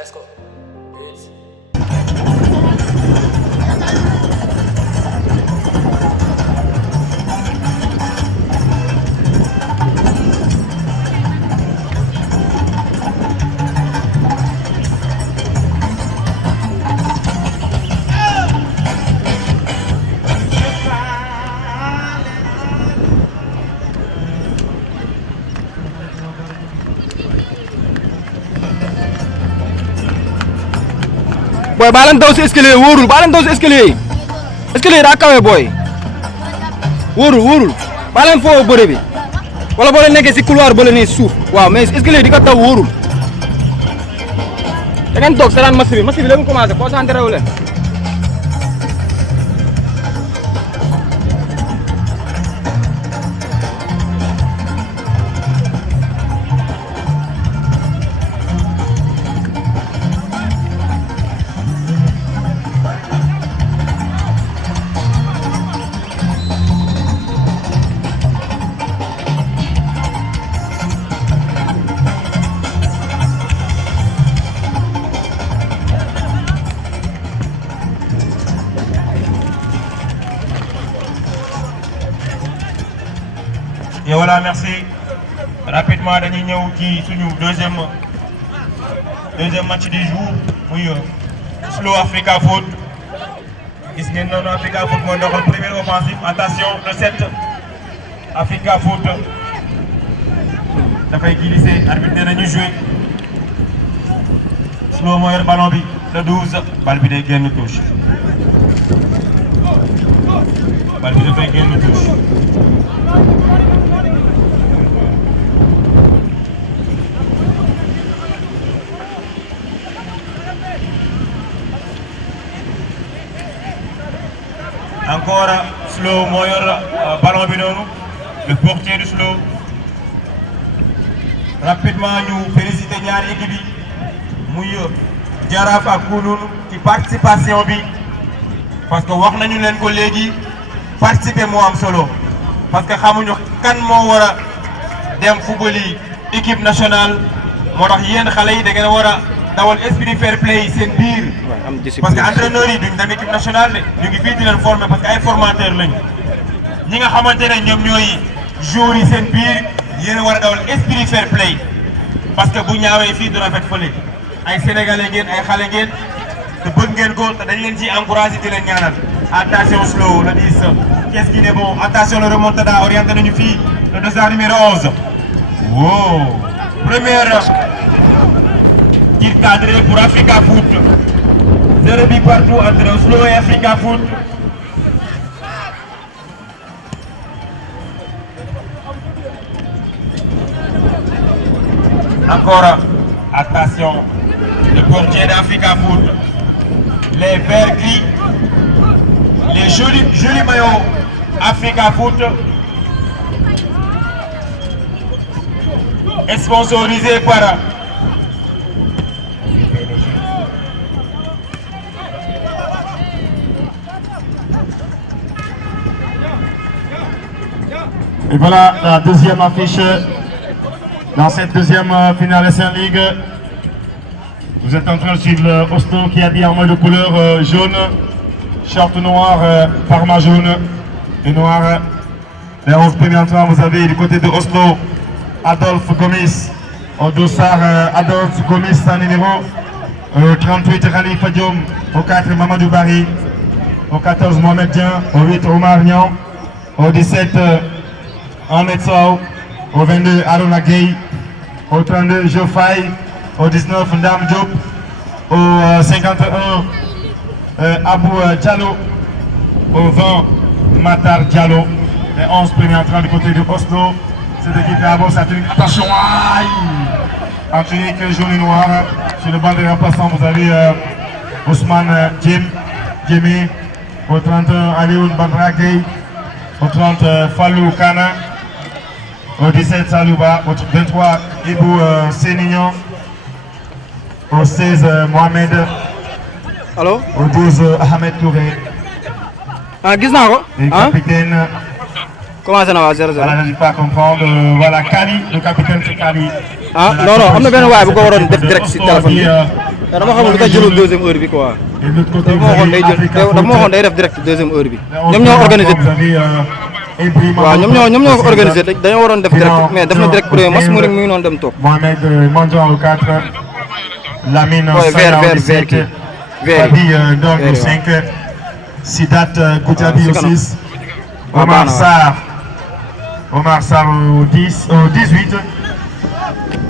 Let's go. It's... boy baa leen daw si escalier yi wóorul baa leen daw si escalier yi escalier yi daa kawe boy wóorul baa leen foo bëre bi wala boo leen nekkee si couloir ba la nii suuf waaw mais escalier yi di ko taw wóorul da ngeen toog seetaan match bi léegi mu commencé concentré wu leen. Et voilà, merci. Rapidement, dañuy ñëw ci suñu deuxième match du jour muy Slow Africa Foot. Gis ngeen noonu Africa Foot mooy doxal première offensive. Attention, le 7 Africa Foot dafay glisser, arbitre nee nañu jouer. Slow moo yor ballon bi, le 12 bal bi day génn touche. Bal bi dafay génn touche. Encore Slow moo yor ballon bi noonu, le portier du Slow. Rapidement ñu félicité ñaari équipe yi muy Jaraaf ak Kounoune ci participation bi parce que wax nañu leen ko léegi participer moo am solo parce que xamuñu kan moo war a dem football yi équipe nationale moo tax yéen xale yi da ngeen war a dawal esprit fair play seen biir. parce que entraîneurs yi duñ dem équipe nationale de ñu ngi fii di leen former parce que ay formateurs lañu ñi nga xamante ne ñoom ñooy joueurs yi seen biir yéen a war a dawal esprit fair play parce que bu ñaawee fii du rafet fële ay sénégalais ngeen ay xale ngeen te bëgg ngeen ko te dañ leen ciy encouragé di leen ñaanal. Attention Slow le 10 qu'est-ce qui est bon attention le remontada orienté nañu fii le dossard numéro 11. Wow première tir cadré pour Africa Foot. 0 but partout entre Slow et Africa Foot. Encore attention le portier d'Africa Foot. Les verts gris, les jolis maillots Africa Foot. Sponsorisé par et voilà la deuxième affiche dans cette deuxième finale SN League. Vous êtes en train de suivre le Oslo qui est habillé en mode de couleur jaune, short noir, parma jaune et noir. Les 11 premiers entrants, vous avez du côté de Oslo, Adolphe Gomis, au dossard Adolphe Gomis, en numéro 38 Khalifa Diom, au 4 Mamadou Bari, au 14 Mohamed Dian, au 8 Omar Nian, au 17 Ahmed Sow, au 22 Aruna Gueye, au 32 Jofay, au 19 Ndam Diop, au 51 Abou Diallo, au 20 Matar Diallo, les 11 premiers entrants du côté de Oslo. Cette équipe est à bon, ça tunique. Attention, aïe! En tunique jaune et noir, sur le banc des remplaçants, vous avez Ousmane Djemi, au 31 Alioune Bandra Gueye, au 30 Fallou Kana, au 17 Salouba, au 23 Ibou Sénignon, au 16 Mohamed, allo au 12 Ahmed Touré. ah gis naa ko Et capitaine, commencé na waa 0-0 voilà, n'arrive pas à comprendre, voilà Kali, le capitaine c'est Kali. ah non non am na benn waay bu ko waroon def direct si téléphone bi dama xamul lu tax jëlul deuxième heure bi quoi. Et de l'autre côté, dama vous waxoon avez day jël Africa dama Foot. waxoon day def direct deuxième heure bi. On ñoom ñoo voit organisé. comme vous avez, Ibrahim waaw ñoom ñoo ko organisé Mamadou, dañoo waroon def direct mais def na direct premier match mu rek mu ngi noonu dem toog. Mohamed Mandian au 4, Lamine Ouais, Sanya vert, au vert, 17, vert, vert. Fabi Ndong Vert, au 5, Sidat Koutiabi c'est au canon. 6, Ouais, Omar bah, non. Sarr au 10, au 18,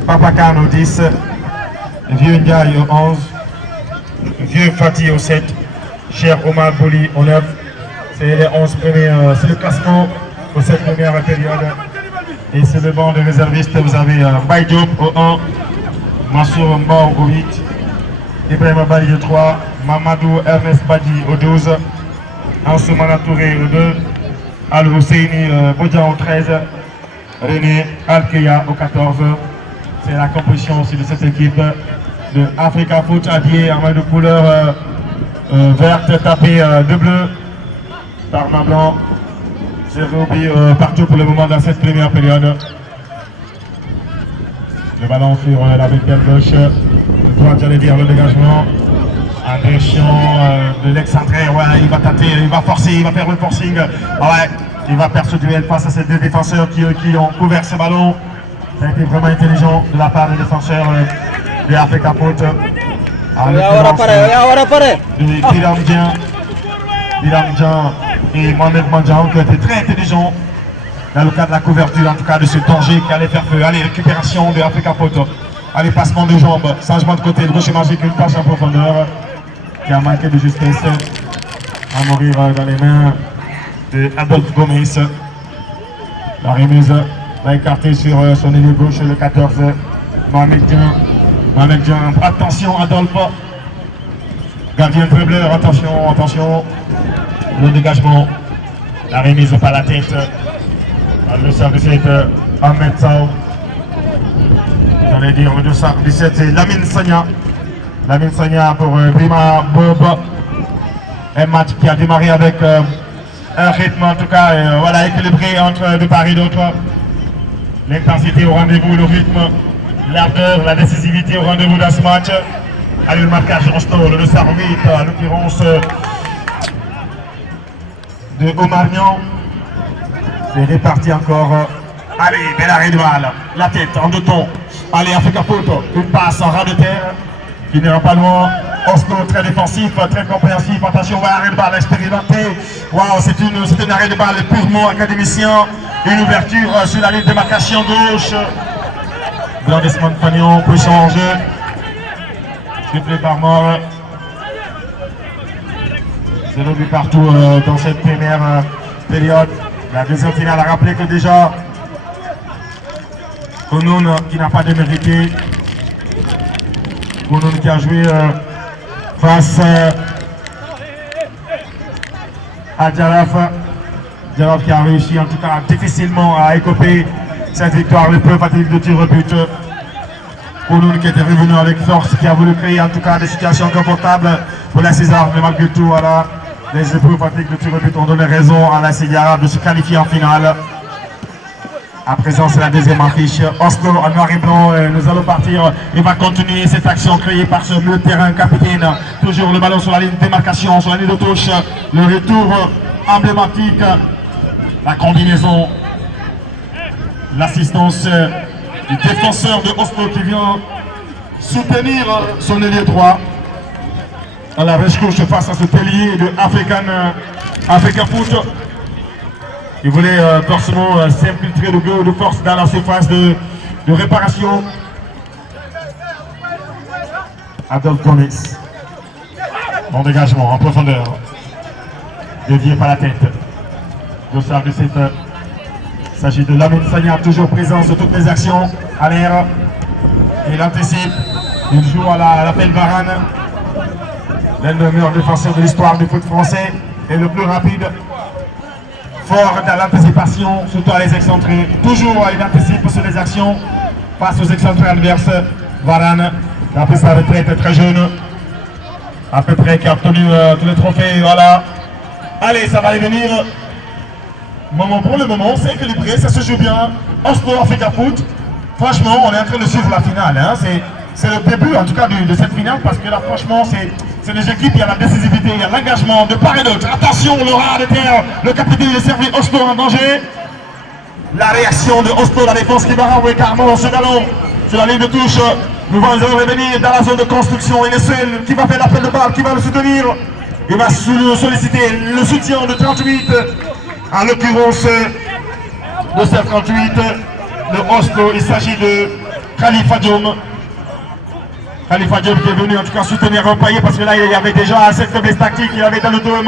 Papa Khan au 10, Vieux Ndiaye au 11, Vieux Fatih au 7, Cher Omar Bouli au 9. C'est les 11 premiers, c'est le classement pour cette première période. Et c'est le banc de réservistes. Vous avez Mbaye Diop au 1, Mansour Mbao au 8, Ibrahim Bali au 3, Mamadou Ernest Badi au 12, Ansoumana Touré au 2, Al-Husseini Bodja au 13, René Alkeya au 14. C'est la composition aussi de cette équipe de Africa Foot habillée en maille de couleur verte tapée de bleu par main blanc. 0 but partout pour le moment dans cette première période. Le ballon sur la bretelle gauche. Le droit, j'allais dire, le dégagement. En direction de l'excentré. Ouais, il va tâter, il va forcer, il va faire le forcing. Ah ouais, il va perdre ce duel face à ces deux défenseurs qui ont couvert ce ballon. Ça a été vraiment intelligent de la part des défenseurs de Africa Foot. De Biram Dian et Mohamed Mandian qui ont été très intelligents dans le cadre de la couverture, en tout cas de ce danger qui allait faire feu. Allez, récupération de Africa Foot. Allez, passement de jambes, changement de côté, le gauche magique, une passe en profondeur qui a manqué de justesse à mourir dans les mains de Adolphe Gomis. La remise va écarter sur son ailier gauche, le 14, Mohamed Dian. Mohamed Dian, attention Adolphe. Gardien dribbleur, attention. Le dégagement. La remise par la tête. Le service est Ahmed Sao. J'allais dire le 217, c'est Lamine Sanya. Lamine Sanya pour Brima Bob. Un match qui a démarré avec un rythme en tout cas voilà, équilibré entre de part et d'autre. L'intensité au rendez-vous, le rythme, l'ardeur, la décisivité au rendez-vous dans ce match. Allez, le marquage Rosto, le 208, à l'occurrence de Omar Nian. C'est réparti encore. Allez, bel arrêt de balle. La tête en deux tons. Allez, Africa Foot. Une passe en ras de terre qui n'ira pas loin. Oslo très défensif, très compréhensif. Attention, arrêt de balle expérimenté. Waouh, c'est une arrêt de balle purement académicien. Une ouverture sur la ligne de démarcation gauche. Blandissement de Fagnon, position en jeu. Triplé par mort. 0 but partout dans cette première période. La deuxième finale a rappelé que déjà Kounoun qui n'a pas démérité. Kounoun qui a joué face à Djaraf. Djaraf qui a réussi en tout cas difficilement à écoper cette victoire. Le peu fatigue de tir au but. Kounoun qui était revenu avec force, qui a voulu créer en tout cas des situations confortables pour la César, mais malgré tout, voilà, les épreuves fatigues de tir au but ont donné raison à la César de se qualifier en finale. À présent, c'est la deuxième affiche. Oslo en noir et blanc, nous allons partir. Il va continuer cette action créée par ce milieu de terrain capitaine. Toujours le ballon sur la ligne de démarcation, sur la ligne de touche. Le retour emblématique, la combinaison, l'assistance du défenseur de Oslo qui vient soutenir son ailier droit à la rescouche face à ce ailier de Africa Foot. Il voulait forcément s'infiltrer de force dans la surface de réparation. Adolphe Gomis. Bon dégagement en profondeur. Dévié par la tête. Dossard de cette. Il s'agit de Lamine Sanya, toujours présent sur toutes les actions à l'air. Il anticipe. Il joue à l'appel Varane. L'un des meilleurs défenseurs de l'histoire du foot français et le plus rapide. Fort dans l'anticipation, surtout à les excentrés. Toujours il anticipe sur les actions face aux excentrés adverses. Varane, qui a pris sa retraite très jeune. À peu près qui a obtenu tous les trophées. Voilà. Allez, ça va aller venir. Pour le moment, c'est équilibré, ça se joue bien. Oslo Africa Foot. Franchement, on est en train de suivre la finale. Hein. c'est le début en tout cas de cette finale parce que là franchement c'est des équipes, il y a la décisivité, il y a l'engagement de part et d'autre. Attention, le rat de terre, le capitaine de servi Oslo en danger. La réaction de Oslo, la défense qui va renvoyer carrément ce ballon sur la ligne de touche. Nous allons revenir dans la zone de construction. Et le seul qui va faire l'appel de balle, qui va le soutenir. Il va solliciter le soutien de 38, en l'occurrence de cette 38, de Oslo. Il s'agit de Khalifa Diom. Khalifa Diop qui est venu en tout cas soutenir Rempaillé parce que là il y avait déjà cette faiblesse tactique, il avait dans le dos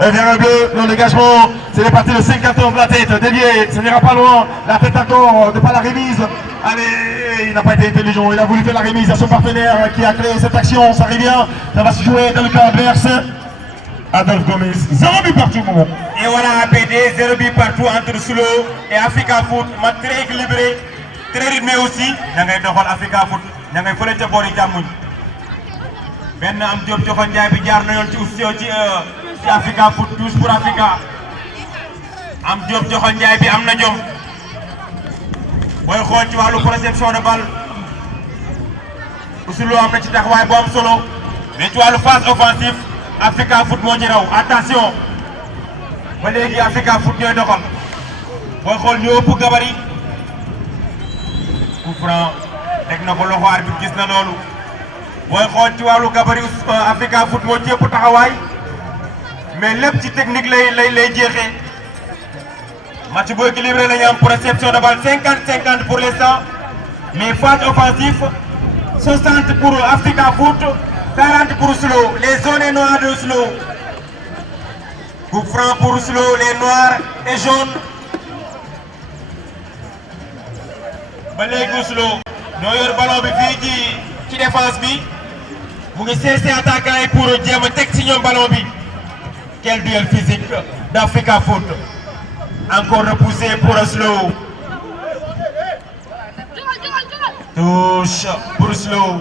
vers un bleu, le dégagement, c'est parti de 50 ans de la tête, dévié, ça n'ira pas loin, la tête encore, de pas la remise, allez, il n'a pas été intelligent, il a voulu faire la remise à son partenaire qui a créé cette action, ça revient, ça va se jouer dans le camp adverse. Adolphe Gomis, 0 but partout moment. Et voilà APD, 0 but partout entre Slo et Africa Foot, match très équilibré, très rythmé aussi, da ngay doxal Africa Foot. da ngay fële ca boori jàmmuñ benn am Diop Joxoon Njaay bi jaar na yoon ci Africa Foot tous pour Africa am Diop Joxoon Njaay bi am na jom booy xool ci wàllu réception de balle Ousseynou am na ci taxawaay bu am solo mais ci wàllu phase offensive Africa Foot moo ci raw attention ba léegi Africa Foot ñooy doxal booy xool ñu ëpp gabari coup franc teg na ko loxo arbitre gis na loolu booy xool ci wàllu gabari Africa Foot moo ci ëpp taxawaay mais lépp ci technique lay jeexee match bu équilibré la ñu am pour réception de balle 50-50 pour l'instant mais phase offensive 60 pour Africa Foot 40 pour Slo les zones noires de Slo coup franc pour Slo les noirs et jaunes ba léegi Slo ñoo yor ballon bi fii ci défense bi mu ngi cessé attaquant yi pour jéem a teg ci ñoom ballon bi quel duel physique d'Africa Foot encore repoussé pour Slo touche pour Slo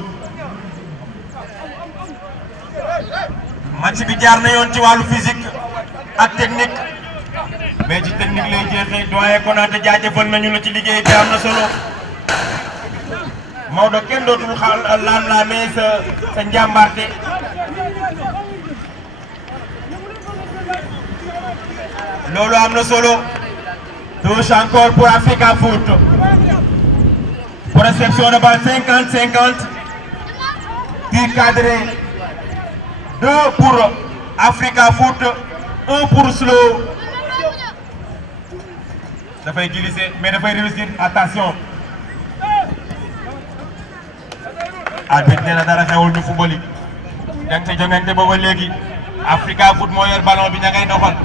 match bi jaar na yoon ci wàllu physique ak technique mais ci technique lay jeexee doyen Konaté jaajëfal nañu la ci liggéey bi am na solo Maodo kenn dootul laam-laamee sa njàmbaarte loolu am na solo touche encore pour Africa Foot pour réception de balle 50-50 tir cadré 2 pour Africa Foot 1 pour Slo dafay glisser mais dafay réussir attention arbitre nee na dara xewul ñu football yi da nga ca jongante booba léegi Africa Foot moo yor ballon bi ña ngay doxal.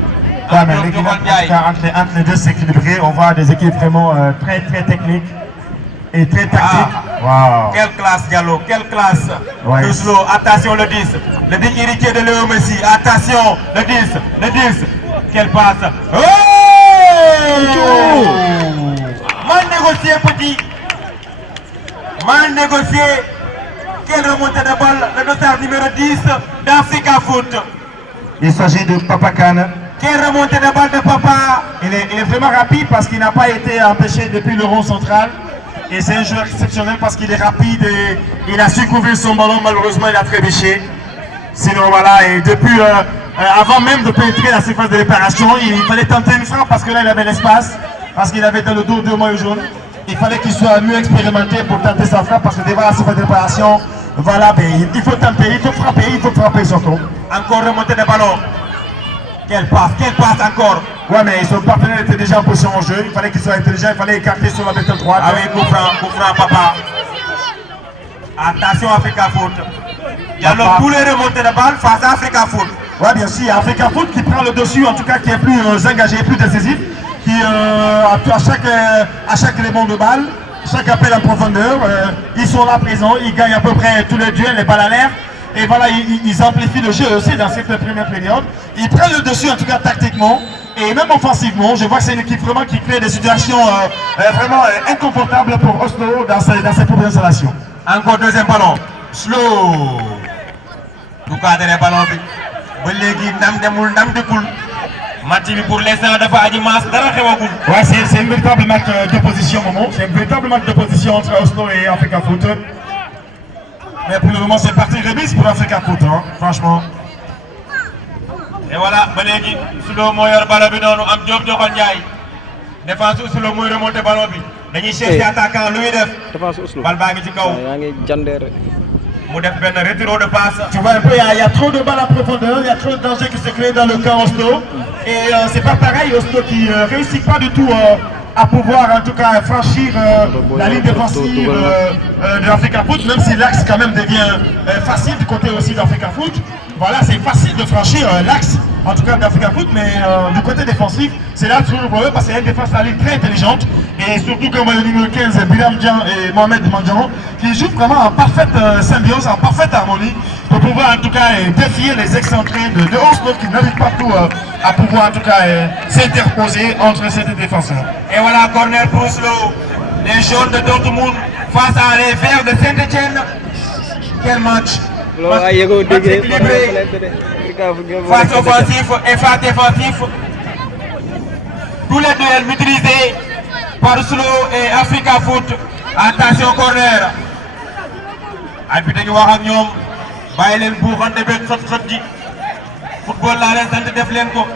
Ouais, mais entre les deux s'équilibrer, on voit des équipes vraiment très techniques et très tactiques. Wow. Quelle classe Diallo, quelle classe. Ouais. De Slo, attention le 10 héritier de Léo Messi, attention le 10, quelle passe. Oh! Mal négocié petit, mal négocié. Quelle remontée de balle, le dossard numéro 10 d'Africa Foot. Il s'agit de Papa Kane. Quelle remontée de balle de Papa. Il est vraiment rapide parce qu'il n'a pas été empêché depuis le rond central. Et c'est un joueur exceptionnel parce qu'il est rapide et il a su couvrir son ballon. Malheureusement, il a trébuché. Sinon, voilà, et depuis, avant même de pénétrer la surface de réparation, il fallait tenter une frappe parce que là, il avait l'espace. Parce qu'il avait dans le dos 2 maillots jaunes. Il fallait qu'il soit mieux expérimenté pour tenter sa frappe parce que devant la surface de réparation, voilà, ben, il faut tenter, il faut frapper surtout. Encore remontée de ballon. Quelle passe encore. Ouais, mais son partenaire était déjà en position en jeu. Il fallait qu'il soit intelligent, il fallait écarter sur la bête droite. Ah oui, coup franc, Papa. Attention Africa Foot. Il y a tous les remontées de balle face à Africa Foot. Ouais, bien sûr, Africa Foot qui prend le dessus, en tout cas qui est plus engagé, plus décisif, qui à chaque rebond de balle, chaque appel en profondeur, ils sont là présents, ils gagnent à peu près tous les duels, les balles à l'air. Et voilà, ils amplifient le jeu aussi dans cette première période. Ils prennent le dessus en tout cas tactiquement et même offensivement. Je vois que c'est une équipe vraiment qui crée des situations vraiment inconfortables pour Oslo dans ses premières installations. Encore deuxième ballon. Slow. Du cadre ballon bi. Ba léegi ndam demul ndam dëkkul. Match bi pour l'instant dafa aji maas dara xewagul. Ouais, c'est une véritable match d'opposition, Momo. C'est un véritable match d'opposition entre Oslo et Africa Foot. Mais pour le moment, c'est parti remise pour Africa Foot, hein, franchement. Et voilà, Balegi, Soulo Moyer Balabinonu, Am Diop Djokonjai. Défense Soulo Moyer remonté ballon. Dañuy chercher attaquant lui def. Défense Oslo. Bal baa ngi ci kaw. yaa ngi jandeer. Mu def benn retiro de passe. Tu vois un peu, il y a trop de balles en profondeur, il y a trop de danger qui se crée dans le camp Oslo. Et c'est pas pareil, Oslo qui réussit pas du tout à pouvoir en tout cas franchir la ligne défensive de l'Africa Foot, même si l'axe quand même devient facile du côté aussi d'Africa Foot. Voilà, c'est facile de franchir l'axe, en tout cas d'Africa Foot, mais du côté défensif, c'est là toujours le problème parce qu'il y a une défense à ligne très intelligente et surtout comme le numéro 15, Biram Dian et Mohamed Mandjan, qui jouent vraiment en parfaite symbiose, en parfaite harmonie pour pouvoir en tout cas défier les excentrés de Oslo qui n'arrivent pas tout à pouvoir en tout cas s'interposer entre ces deux défenseurs. Et voilà, corner pour Oslo. Les jaunes de Dortmund face à les verts de Saint-Etienne. Quel match! Match équilibré. Face offensif et face défensif. Tous les duels maîtrisés par Oslo et Africa Foot. Attention corner. Arbitre dañu wax ak ñoom bàyyi leen buuxante beeg xët-xët ji. Football laa leen sant def leen ko.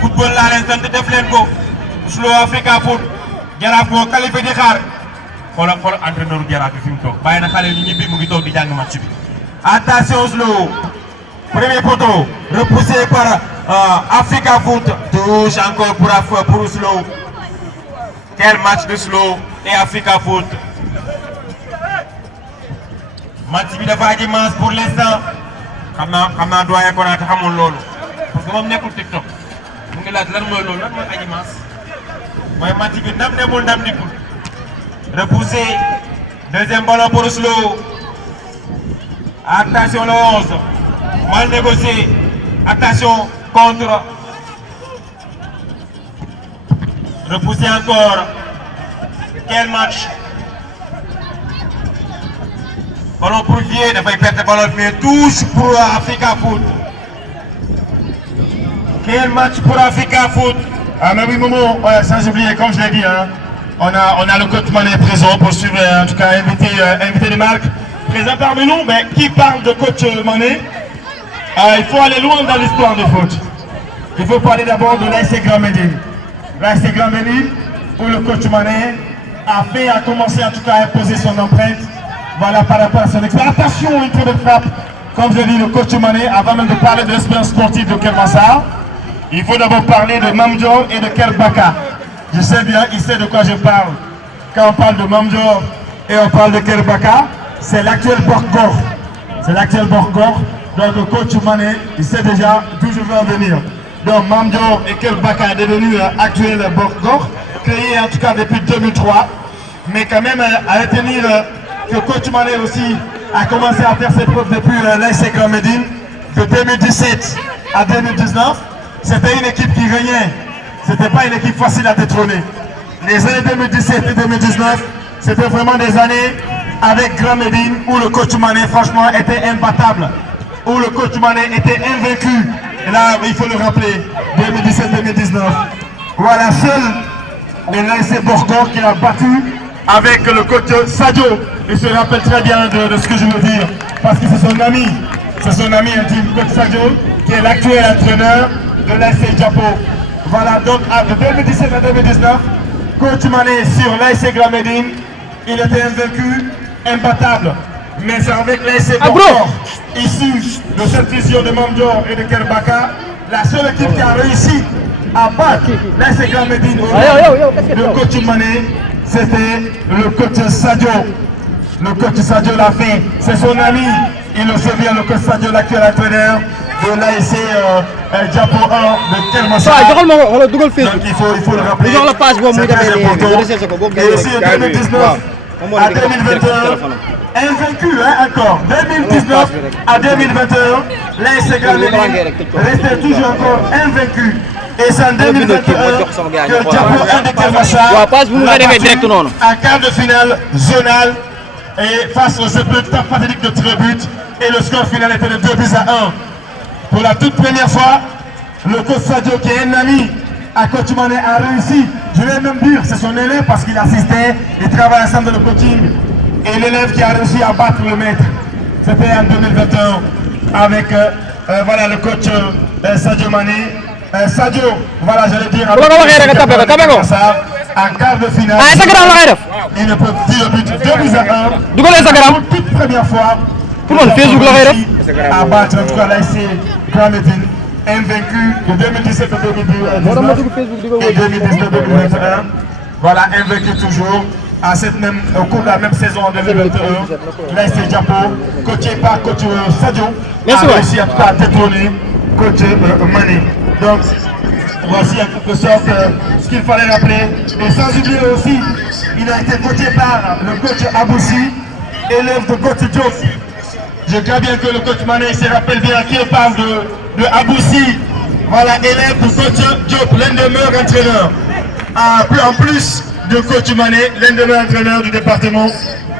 Football laa leen sant def leen ko. Oslo Africa Foot. Jaraaf moo qualifié di xaar. xoolal entraîneur Jaraaf bi fi mu toog bàyyi na xale yi ñu ñibbi mu ngi toog di jàng match bi. Attention Oslo. Premier poteau repoussé par Africa Foot. Touche encore pour Oslo. Quel match de Oslo et Africa Foot. Match bi dafa aji maas pour l'instant. xam naa doyen Konaté xamul loolu. parce que moom nekkul TikTok. mu ngi laaj lan mooy loolu lan mooy aji maas. mooy match bi ndam demul ndam dikkul. Repoussé. Deuxième ballon pour Oslo. Attention le 11. Mal négocié. Attention contre. Repoussé encore. Quel match. Ballon pour Vier. Dafay perdre ballon mais touche pour Africa Foot. Quel match pour Africa Foot. Ah mais oui Momo, sans oublier, comme je l'ai dit, hein, on a le coach Mané présent pour suivre, en tout cas invité de marque. Présent parmi nous, mais qui parle de coach Mané? Il faut aller loin dans l'histoire du foot. Il faut parler d'abord de l'AS Grand Médine. L'AS Grand Médine, où le coach Mané a commencé en tout cas à imposer son empreinte. Voilà par rapport à son expérience. Attention, une très belle frappe. Comme je l'ai dit, le coach Mané, avant même de parler de l'expérience sportive de Kermassar, il faut d'abord parler de Mamdjor et de Kerbaka. Je sais bien, il sait de quoi je parle. Quand on parle de Mamdjor et on parle de Kerbaka, c'est l'actuel Borgor. C'est l'actuel Borgor. Donc le coach Mané, il sait déjà d'où je veux en venir. Donc Mamdjor et Kerbaka est devenu actuel Borgor, créé en tout cas depuis 2003. Mais quand même à retenir que coach Mané aussi a commencé à faire ses preuves depuis l'AS Grand Médine. De 2017 à 2019, c'était une équipe qui régnait. C'était pas une équipe facile à détrôner. Les années 2017 et 2019, c'était vraiment des années avec Grand Médine où le coach Mané, franchement, était imbattable. Où le coach Mané était invaincu. Et là, il faut le rappeler, 2017-2019. Voilà, seul l'AS Borgor qui a battu avec le coach Sadio. Il se rappelle très bien de ce que je veux dire. Parce que c'est son ami. C'est son ami intime, coach Sadio, qui est l'actuel entraîneur de l'AS Japo. Voilà, donc de 2017 à 2019, coach Mané sur l'AS Grand Médine, il était invaincu, imbattable. Mais c'est avec l'AS Borgor, issu de cette vision de Mamdjor et de Kerbaka, la seule équipe qui a réussi à battre l'AS Grand Médine. Le coach Mané, c'était le coach Sadio. Le coach Sadio l'a fait, c'est son ami. Il le sait bien, le coach Sadio, l'actuel entraîneur de l'AS Japo 1 de Kermassar. Donc il faut le rappeler, c'est très important. Et aussi en 2019 à 2021, invaincu encore. 2019 à 2021, l'AS Grand Médine restait toujours encore invaincu. Et c'est en 2021 que Japo 1 de Kermassar l'a battu en quart de finale zonale. Et face aux épreuves pathétiques de tir au but, et le score final était de 2-1. Pour la toute première fois, le coach Sadio, qui est un ami à coach Mané, a réussi. Je vais même dire, c'est son élève parce qu'il assistait, il travaille ensemble dans le coaching. Et l'élève qui a réussi à battre le maître, c'était en 2021 avec voilà, le coach Sadio Mané. Sadio, voilà, j'allais dire, en quart de finale, il ne peut dire le but 2-1. Pour toute première fois, à battre en tout cas l'ASC Grand Médine, invaincu de 2017 à 2019 et 2019-2021. Voilà, invaincu toujours. Au cours de la même saison en 2021, l'ASC Diapo, coaché par coach Sadio, a réussi à détrôner coach Mané. Donc, voici en quelque sorte ce qu'il fallait rappeler. Et sans oublier aussi, il a été coaché par le coach Aboussi, élève de coach Diop. Je crois bien que le coach Mané se rappelle bien qui parle de Aboussi. Voilà, élève de coach Diop, l'un des meilleurs entraîneurs. En plus de coach Mané, l'un des meilleurs entraîneurs du département.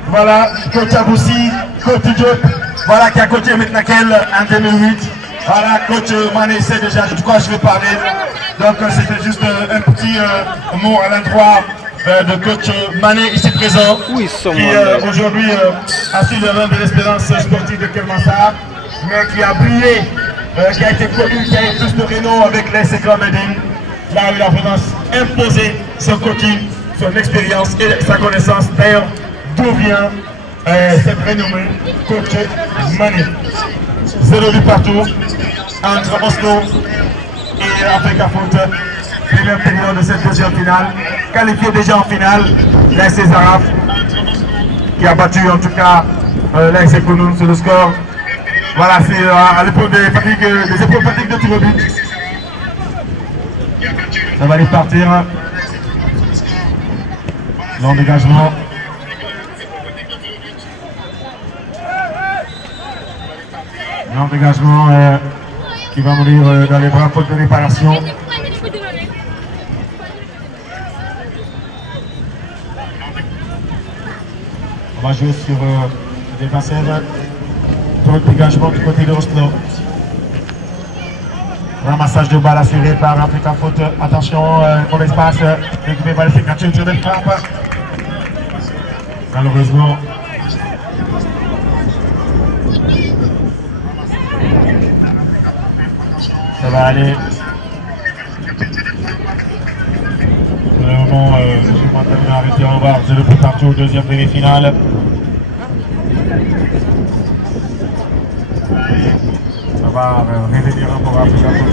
Voilà, coach Aboussi, coach Diop, voilà, qui a coaché Metnakel en 2008. Voilà, coach Mané sait déjà de quoi je vais parler. Donc c'était juste un petit mot à l'endroit de coach Mané ici présent, qui aujourd'hui assure le rang de l'espérance sportive de Kermassar, mais qui a brillé, qui a été connu, qui a eu plus de renom avec l'ASC Grand Médine. Là où il a vraiment imposé son coaching, son expérience et sa connaissance. D'ailleurs, d'où vient cette renommée coach Mané. 0 but partout entre Oslo et Africa Foot. Premier période de cette deuxième finale. Qualifié déjà en finale, l'ASC Zaraf qui a battu en tout cas l'ASC Kounoun sur le score. Voilà, c'est à l'épreuve des épreuves fatigues de tir au but. Ça va aller partir. Long dégagement. Un dégagement qui va mourir dans les bras faute de réparation. On va jouer sur des défenseurs. Trop de dégagement du côté de Oslo. Ramassage de balle assuré par Africa Foot. Attention, mauvais passe. Récupéré par les 50 sur belle frappe. Malheureusement. Ça va aller. Pour le moment, je suis maintenant arrêté en bas. C'est le but partout, deuxième demi-finale. Ça va revenir pour Africa Foot.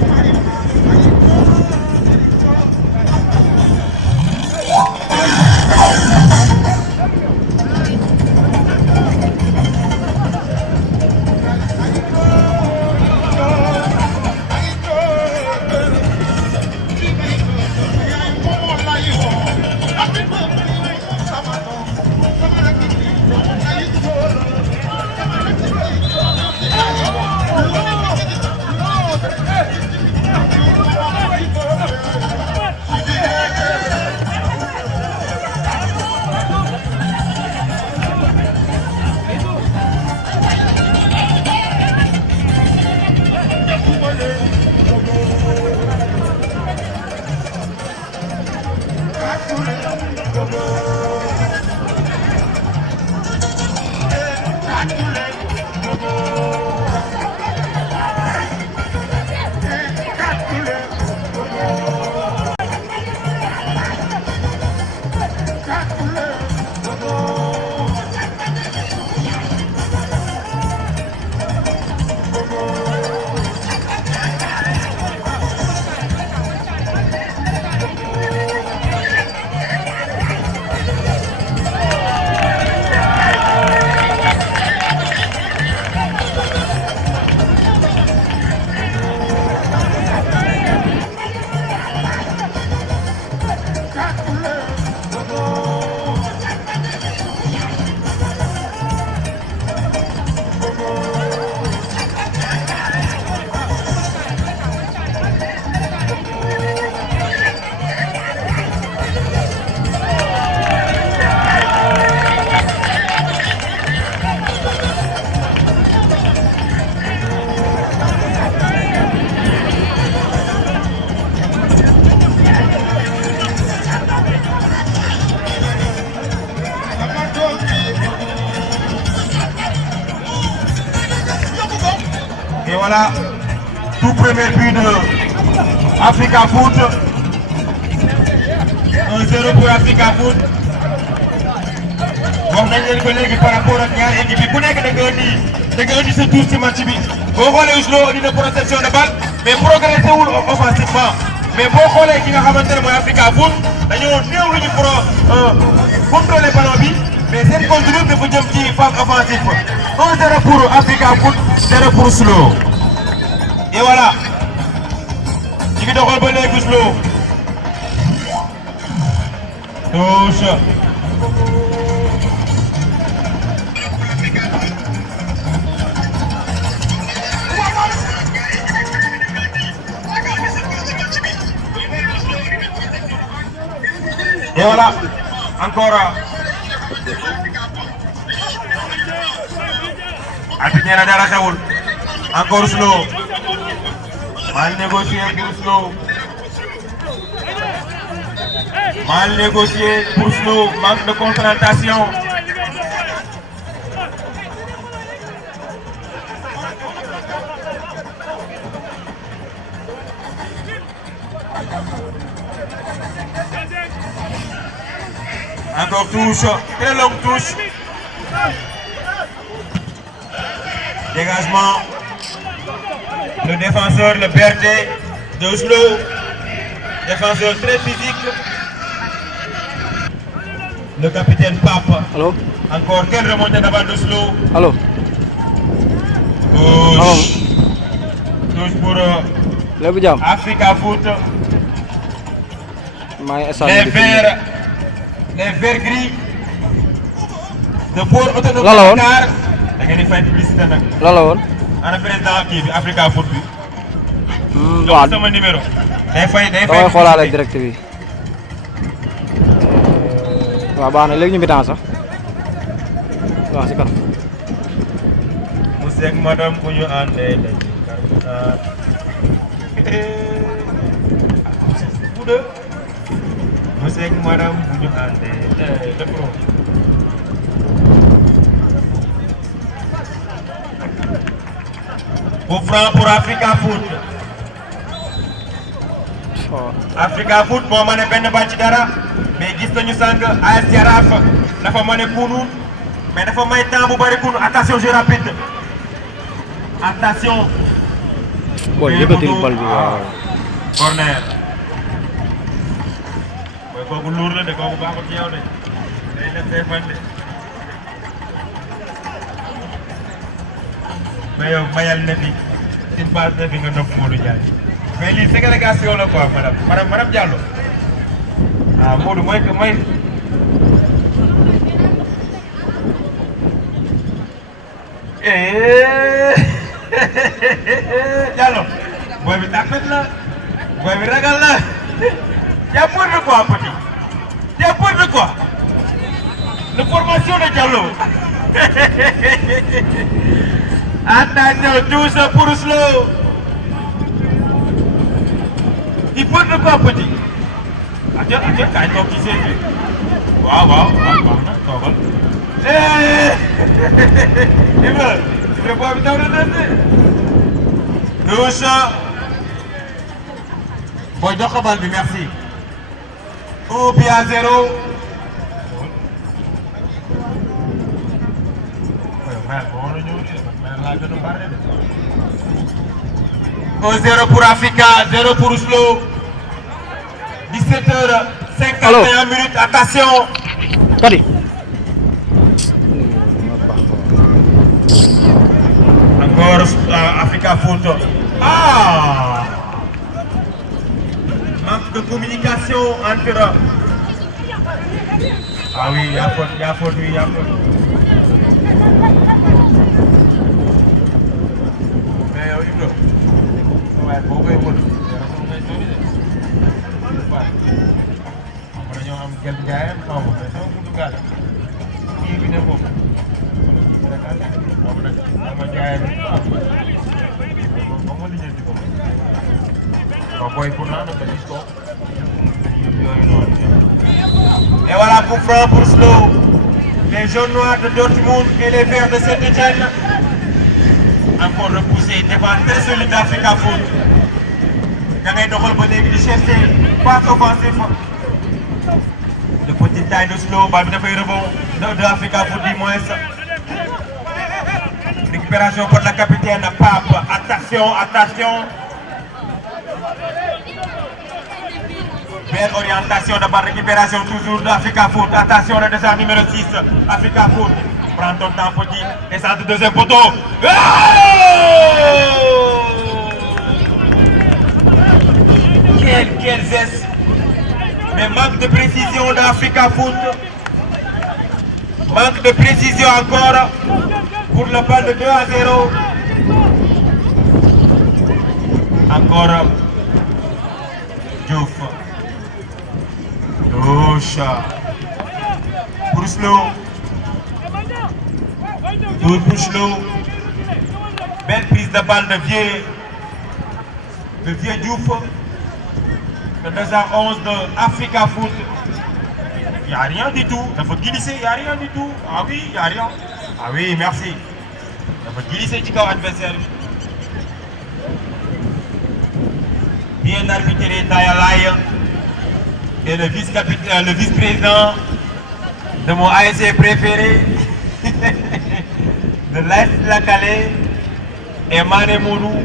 voilà, tout premier but de Africa Foot. 1-0 pour Africa Foot. Wax nañ leen ko léegi par rapport ak ñaari équipe yi ku nekk da nga indi sa tour ci match bi. Boo xoolee Oslo indi na possession de balle mais progressé wul offensivement. Mais boo xoolee ki nga xamante ne mooy Africa Foot dañoo néew lu ñu contrôler ballon bi mais seen contrôle dafa jëm ci phase offensive. 1-0 pour Africa Foot, 0 pour Oslo. Et voilà. Ñu ngi doxal ba léegi Oslo. Touche. Et voilà, encore. Arbitre nee na dara xewul. Encore Oslo. Mal négocié pour Oslo. Mal négocié pour Oslo. Manque de concentration. Encore touche, très longue touche. Dégagement. Le défenseur, le Berté de Oslo. Défenseur très physique. Le capitaine Pape. Allô? Encore quelle remontée de balle d'Oslo. Allô? Touche. Touche pour léegi jàmm. Africa Foot. maa ngi Les verts gris de Port Autonome la woon Dakar. Da ngeen di fay publicité nag. la woon. ana président kii bi Africa Foot bi. waaw sama numéro. day fay damay xoolaale direct bi. waaw baax na léegi ñu bitaan sax waaw si kanam. monsieur ak madame bu ñu àndee dañuy monsieur ak madame bu ñu àndee coup franc pour Africa Foot. Africa Foot moo ma ne benn bàcc dara mais gis nañu sànq AS Jaraaf dafa ma ne kunu mais dafa may temps bu bari kunu attention jeu rapide attention. booy yëkkatil bal bi waaw. corner. mooy kooku luur la de kooku baaxul ci yow de day def day fan de. mais yow mayal na fi une base na fi nga nopp Modou Ndiaye mais lii ségrégation la quoi madame Diallo ah Modou mooy Diallo booy bi tàppet la booy bi ragal la y'a peur de quoi petit y'a peur de quoi la formation de Diallo. Attention, touche pour Oslo. Il faut de quoi petit. Attention, kaay toog ci seen bi. waaw baax na toogal. Ibra boobu taw na de. Touche. Booy jox ko bal bi merci. 1-0. 1-0 pour Africa, 0 pour Oslo. 17h51 minutes, attention. Kadi. Encore Africa Foot. Ah! Manque de communication entre. Ah oui, il y a faute. Mais Ibro, waaye boo koy wël yaram ngay sori de dañoo am gel njaayam xaw ma mais sama buntu gaal kii bi ne foofu moom nag dama jaayam moom ma lijjanti ko waaw booy pour naa nag gis ko yooyu noonu. Et voilà coup franc pour Oslo, les jaunes noirs de Dortmund et les verts de Saint-Étienne. encore repoussé, défense très solide d'Africa Foot. Gagné de Rolboné qui cherchait passe offensif. Le petit taille de slow, balle de rebond de Africa Foot du moins. Récupération pour la capitaine Pape. Attention, attention. Belle orientation de balle, récupération toujours d'Africa Foot. Attention, le descente numéro 6, Africa Foot. Prends ton temps, petit. Descente du deuxième poteau. Oh! Quel geste. Mais manque de précision d'Africa Foot. Manque de précision encore pour le balle de 2-0. Encore Diouf. Gauche. Pour slow. Pour slow. Belle prise de balle de vieux Diouf. Le 211 de Africa Foot. Il n'y a rien du tout. Il faut glisser, il n'y a rien du tout. Ah oui, il n'y a rien. Ah oui, merci. Il faut glisser du corps adversaire. Bien arbitré Dayalay. Et le vice-président de mon ASC préféré, de l'Est de la Calais, Emmanuel Moulou.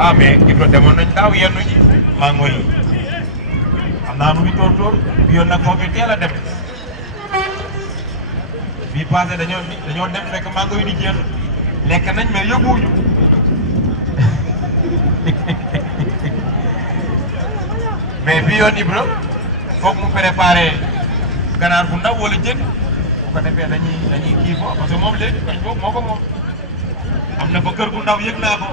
Ah mais il faut demander d'ailleurs il y a nous mango yi amna nu tor bi yon nak fofu téla dem bi passé dañoo dem fekk mango yi di jeex lek nañ mais yóbbuñu mais bi yon Ibra foog mu préparer ganaar bu ndaw wala jën bu ko defee dañuy kii fo parce que moom léegi kañ boobu moo ko moom am na fa kër gu ndaw yëg naa ko.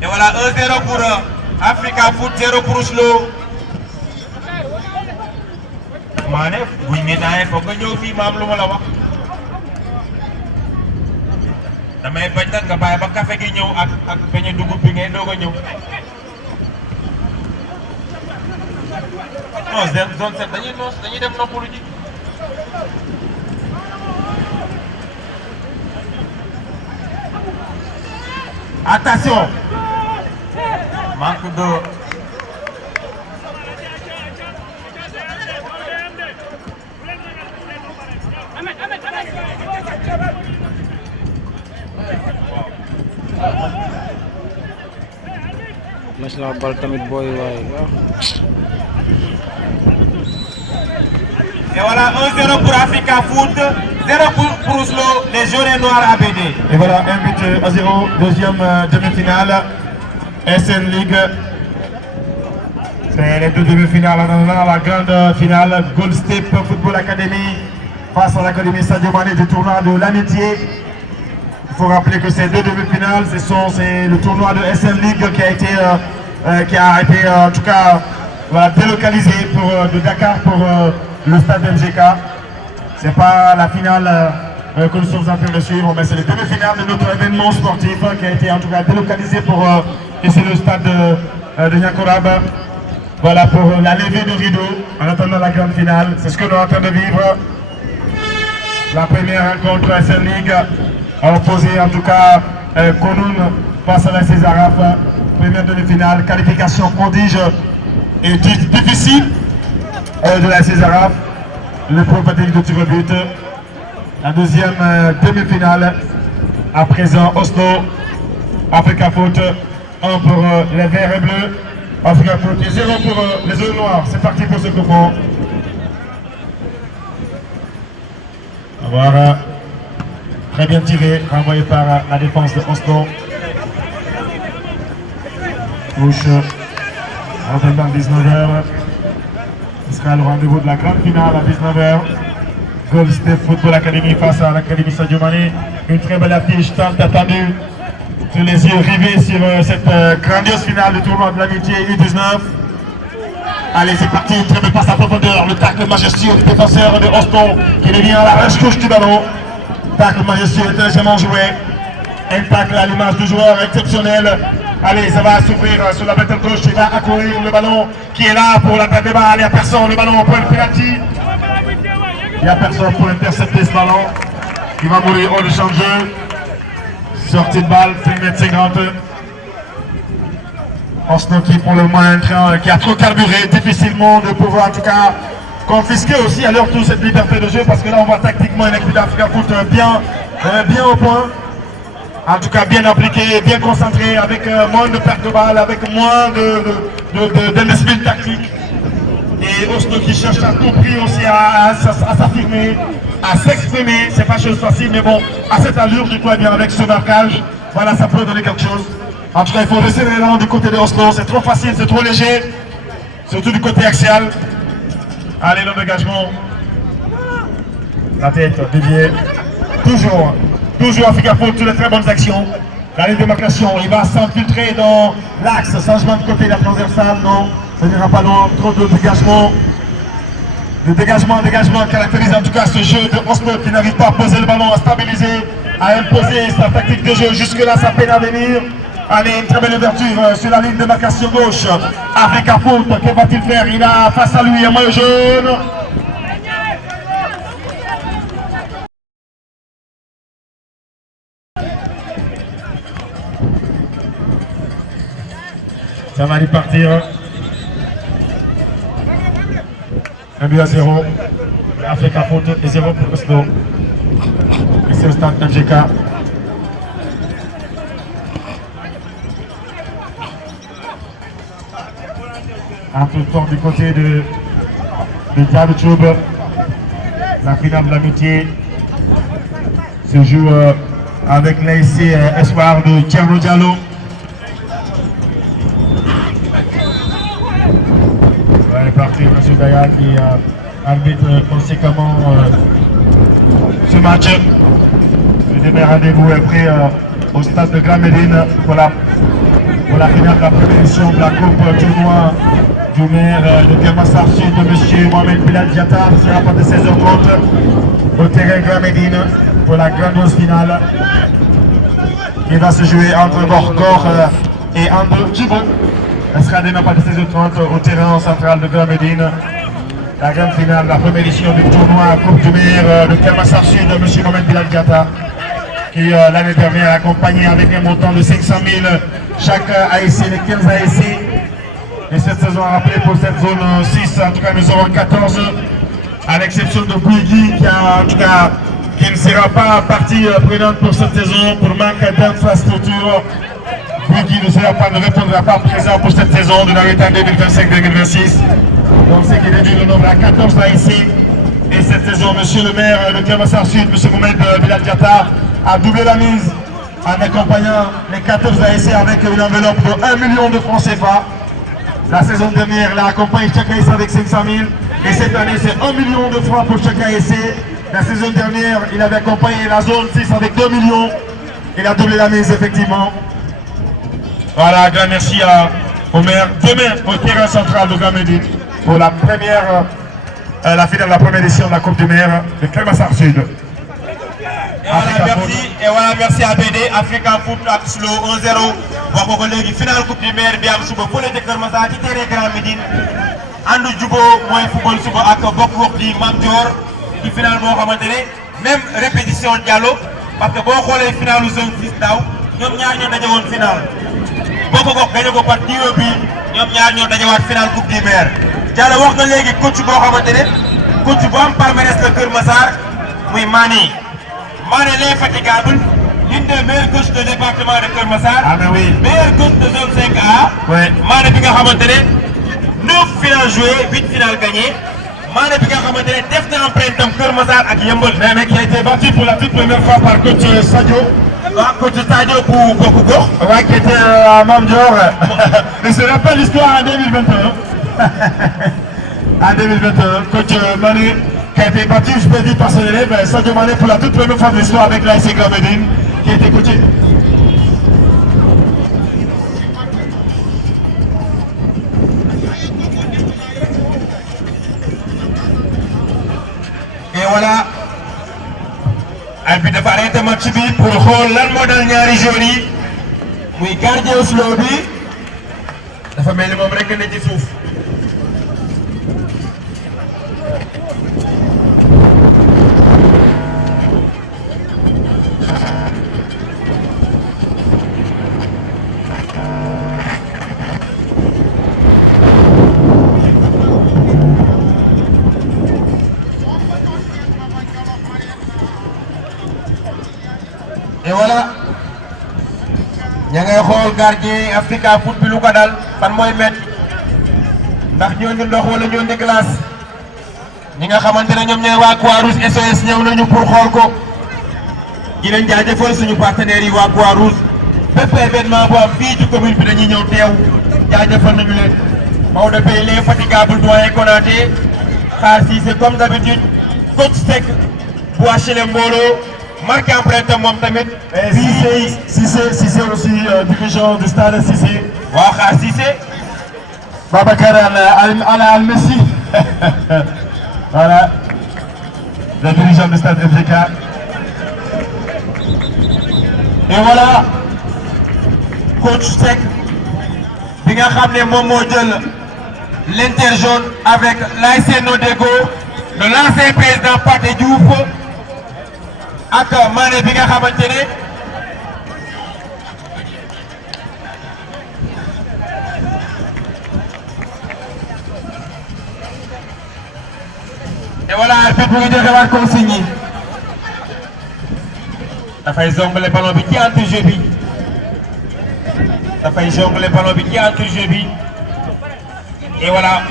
Et voilà 1-0 pour Africa Foot, 0 pour Oslo. Mané, vous n'êtes faut que nous fassions mam luma la wax. Damay bañ nak nga baye ba café gi ñew ak beñe dugub bi ngay dogo ñew. Non, zone 7 dañuy dem noppalu ji. Attention. Manque de... Masih bal tamit boy waay. Et voilà 1-0 pour Africa Foot, 0 pour Oslo, les jaunes noirs ABD. Et voilà, un but à 0, deuxième demi-finale, SN League. C'est les deux demi-finales en attendant la grande finale, Gold Step Football Academy face à l'Académie Sadio Mané du tournoi de l'amitié. Il faut rappeler que ces deux demi-finales, c'est le tournoi de SN League qui a été en tout cas voilà, délocalisé de Dakar pour le stade MGK. C'est pas la finale que nous sommes en train de suivre, mais c'est le demi-finale de notre événement sportif qui a été en tout cas délocalisé pour ici le stade de Niakorab. Voilà pour la levée de rideau en attendant la grande finale. C'est ce que nous sommes en train de vivre. La première rencontre SN League a opposé en tout cas Kounoun face à la Césaraf. Première demi-finale, qualification prodige et difficile de la Césaraf. Le problématique de tir au but. La deuxième demi-finale, à présent Oslo, Africa Foot, 1 pour les verts et bleus, Africa Foot et 0 pour les œufs noirs. C'est parti pour ce concours. Avoir très bien tiré, renvoyé par la défense de Oslo. Touche, revenant à 19h. Ce sera le rendez-vous de la grande finale à 19h. Gold Step Football Academy face à l'Académie Sadio Mané. Une très belle affiche tant attendue. Sur les yeux rivés sur cette grandiose finale du tournoi de l'amitié U19. Allez, c'est parti, une très belle passe à profondeur. Le tacle majestueux du défenseur de Oslo qui revient à la reche-couche du ballon. Tacle majestueux, intelligemment joué. Un tacle à l'image du joueur exceptionnel. Allez, ça va s'ouvrir sur la bête gauche. Il va accourir le ballon qui est là pour la tête de balle. Il n'y a personne, le ballon pour le penalty. Il n'y a personne pour intercepter ce ballon. qui va mourir hors de champ de jeu. Sortie de balle, 1m50. Oslo qui pour le moment un train qui a trop carburé, difficilement de pouvoir en tout cas confisquer aussi à leur tour cette liberté de jeu parce que là on voit tactiquement une équipe d'Africa Foot bien au point. En tout cas bien appliqué, bien concentré, avec moins de pertes de balles, avec moins d'esprit tactique. Et Oslo qui cherche à tout prix aussi à s'affirmer, à s'exprimer. C'est pas chose facile, mais bon, à cette allure, du coup, bien avec ce marquage, voilà, ça peut donner quelque chose. En tout cas, il faut laisser l'élan du côté de Oslo. C'est trop facile, c'est trop léger, surtout du côté axial. Allez, le dégagement. La tête déviée. Toujours Africa Foot, toutes les très bonnes actions. La ligne de démarcation, il va s'infiltrer dans l'axe. Changement de côté, la transversale, non. Ça n'ira pas loin, trop de dégagement. Le dégagement caractérise en tout cas ce jeu de Oslo qui n'arrive pas à poser le ballon, à stabiliser, à imposer sa tactique de jeu. Jusque-là, ça peine à venir. Allez, une très belle ouverture sur la ligne de marcation gauche. Africa Foot, que va-t-il faire? Il a face à lui un maillot jaune. Ça va lui partir. 1-0. Africa Foot et 0 pour Oslo. Ici au stade MGK. Un peu de temps du côté de Diallo-Tchoub. La finale de l'amitié se joue avec l'ASC Espoir de Thierno Diallo. Parti M. Daya qui arbitre conséquemment ce match. Le dernier rendez-vous est pris au stade de Grand Médine pour la finale de la première édition de la Coupe tournoi du maire de Kermassar Sud de M. Mohamed Bilal Diatta. Ce sera pas de 16h30 au terrain Grand Médine pour la grandiose finale qui va se jouer entre Gorgor et Ando Djibo. Elle sera demain pas de 16h30 au terrain central de Grand Médine. La grande finale, la première édition du tournoi Coupe du maire de Kermassar Sud de M. Mohamed Bilal Diatta, qui l'année dernière a accompagné avec un montant de 500 000 chaque ASC, les 15 ASC. Et cette saison a rappelé pour cette zone 6, en tout cas nous aurons 14, à l'exception de Bouigui qui ne sera pas partie prenante pour cette saison pour manque d'infrastructures. Qui ne répondra pas présent pour cette saison de l'arrêt 2025-2026. Donc ce qui réduit le nombre à 14 là ici. Et cette saison, monsieur le maire de Kermassar Sud, monsieur Mohamed Bilal Diatta, a doublé la mise en accompagnant les 14 ASC avec une enveloppe de 1 million de francs CFA. La saison dernière, il a accompagné chaque ASC avec 500 000. Et cette année, c'est 1 million de francs pour chaque ASC. La saison dernière, il avait accompagné la zone 6 avec 2 millions. Il a doublé la mise, effectivement. Voilà, grand merci au maire. Demain, au terrain central de Grand Médine, pour la finale de la première édition de la Coupe du maire de Kermassar Sud. Et voilà, merci à BD, Africa Foot ak Oslo 1-0. wax ko léegi finale Coupe du maire bi am suba fële ca Kermassar ci terrain Grand Médine. Andu Djubo mooy football suba ak bokk wax di Mame Dior ci finale boo xamante ne même répétition Diallo parce que boo xoolee finale zone 6 daaw ñoom ñaar ñoo daje woon finale. Boko Gox gañe ko par tiro bi ñoom ñaar ñoo dajewaat final Coupe du maire. Diallo wax na léegi coach boo xamante ne coach bu am palmarès la Kër Massar muy Mané. Mané l'infatigable, l'une des meilleurs coachs de département de Kër Massar. Ah ben oui. Meilleur coach de zone 5A. Ouais. Mané bi nga xamante ne 9 finales jouées, 8 finales gagnées. Mané bi nga xamante ne def na empreinte am Kër Massar ak Yeumbeul. Mais qui a été battu pour la toute première fois par coach Sadio. Coach Sadio pour Bokk Gox. Ouais, qui était à Mame Dior. Mais je rappelle l'histoire en 2021. En 2021, coach Mané qui a été battu, je peux dire par son élève, Sadio Mané pour la toute première fois de l'histoire avec l'ASC Grand Médine, qui a été coaché. Et voilà. Arbitre dafa arrêté match bi pour xool lan moo dal ñaari joueurs yi muy gardien Oslo bi dafa mel ni moom rek ne ci suuf. et voilà ña ngay xool gardien Africa Foot bi lu ko dal fan mooy metti ndax ñoo ñu ndox wala ñoo ñu glace ñi nga xamante ne ñoom ñooy waa Croix-Rouge SOS ñëw nañu pour xool ko di leen jaajëfal suñu partenaires yi waa Croix-Rouge bépp événement bu am fii ci commune bi dañuy ñëw teew jaajëfal nañu leen Maodo Faye l'infatigable doyen Konaté Khar Cissé comme d'habitude coach Seck bu HLM Mbolo marqué empreinte moom tamit. Cissé aussi dirigeant du stade Cissé. waaw Khar Cissé. Babacar Al Messi. Voilà. Le dirigeant du stade FGK. Et voilà coach Seck bi nga xam ne moom moo jël l'interjaune avec l'ASC Nodego de l'ancien président Pathé Diouf ak Mané bi nga xamante ne et voilà arbitre bu ngi joxe waat consigne yi dafay jongler ballon bi ci entre-jeu bi dafay jongler ballon bi ci entre-jeu bi et voilà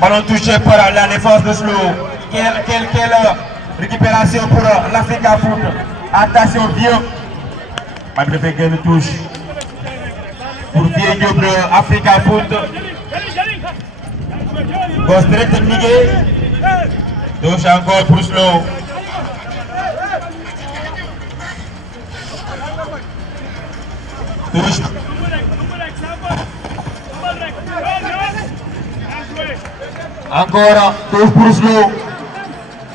ballon touché par la défense de Slow. Quelle récupération pour l'Africa Foot. Attention vieux. Pas de fait une touche pour Vieux Diop de Africa Foot. Gauche très technique. Touche encore pour Slow. Touche. Encore touche pour Slow.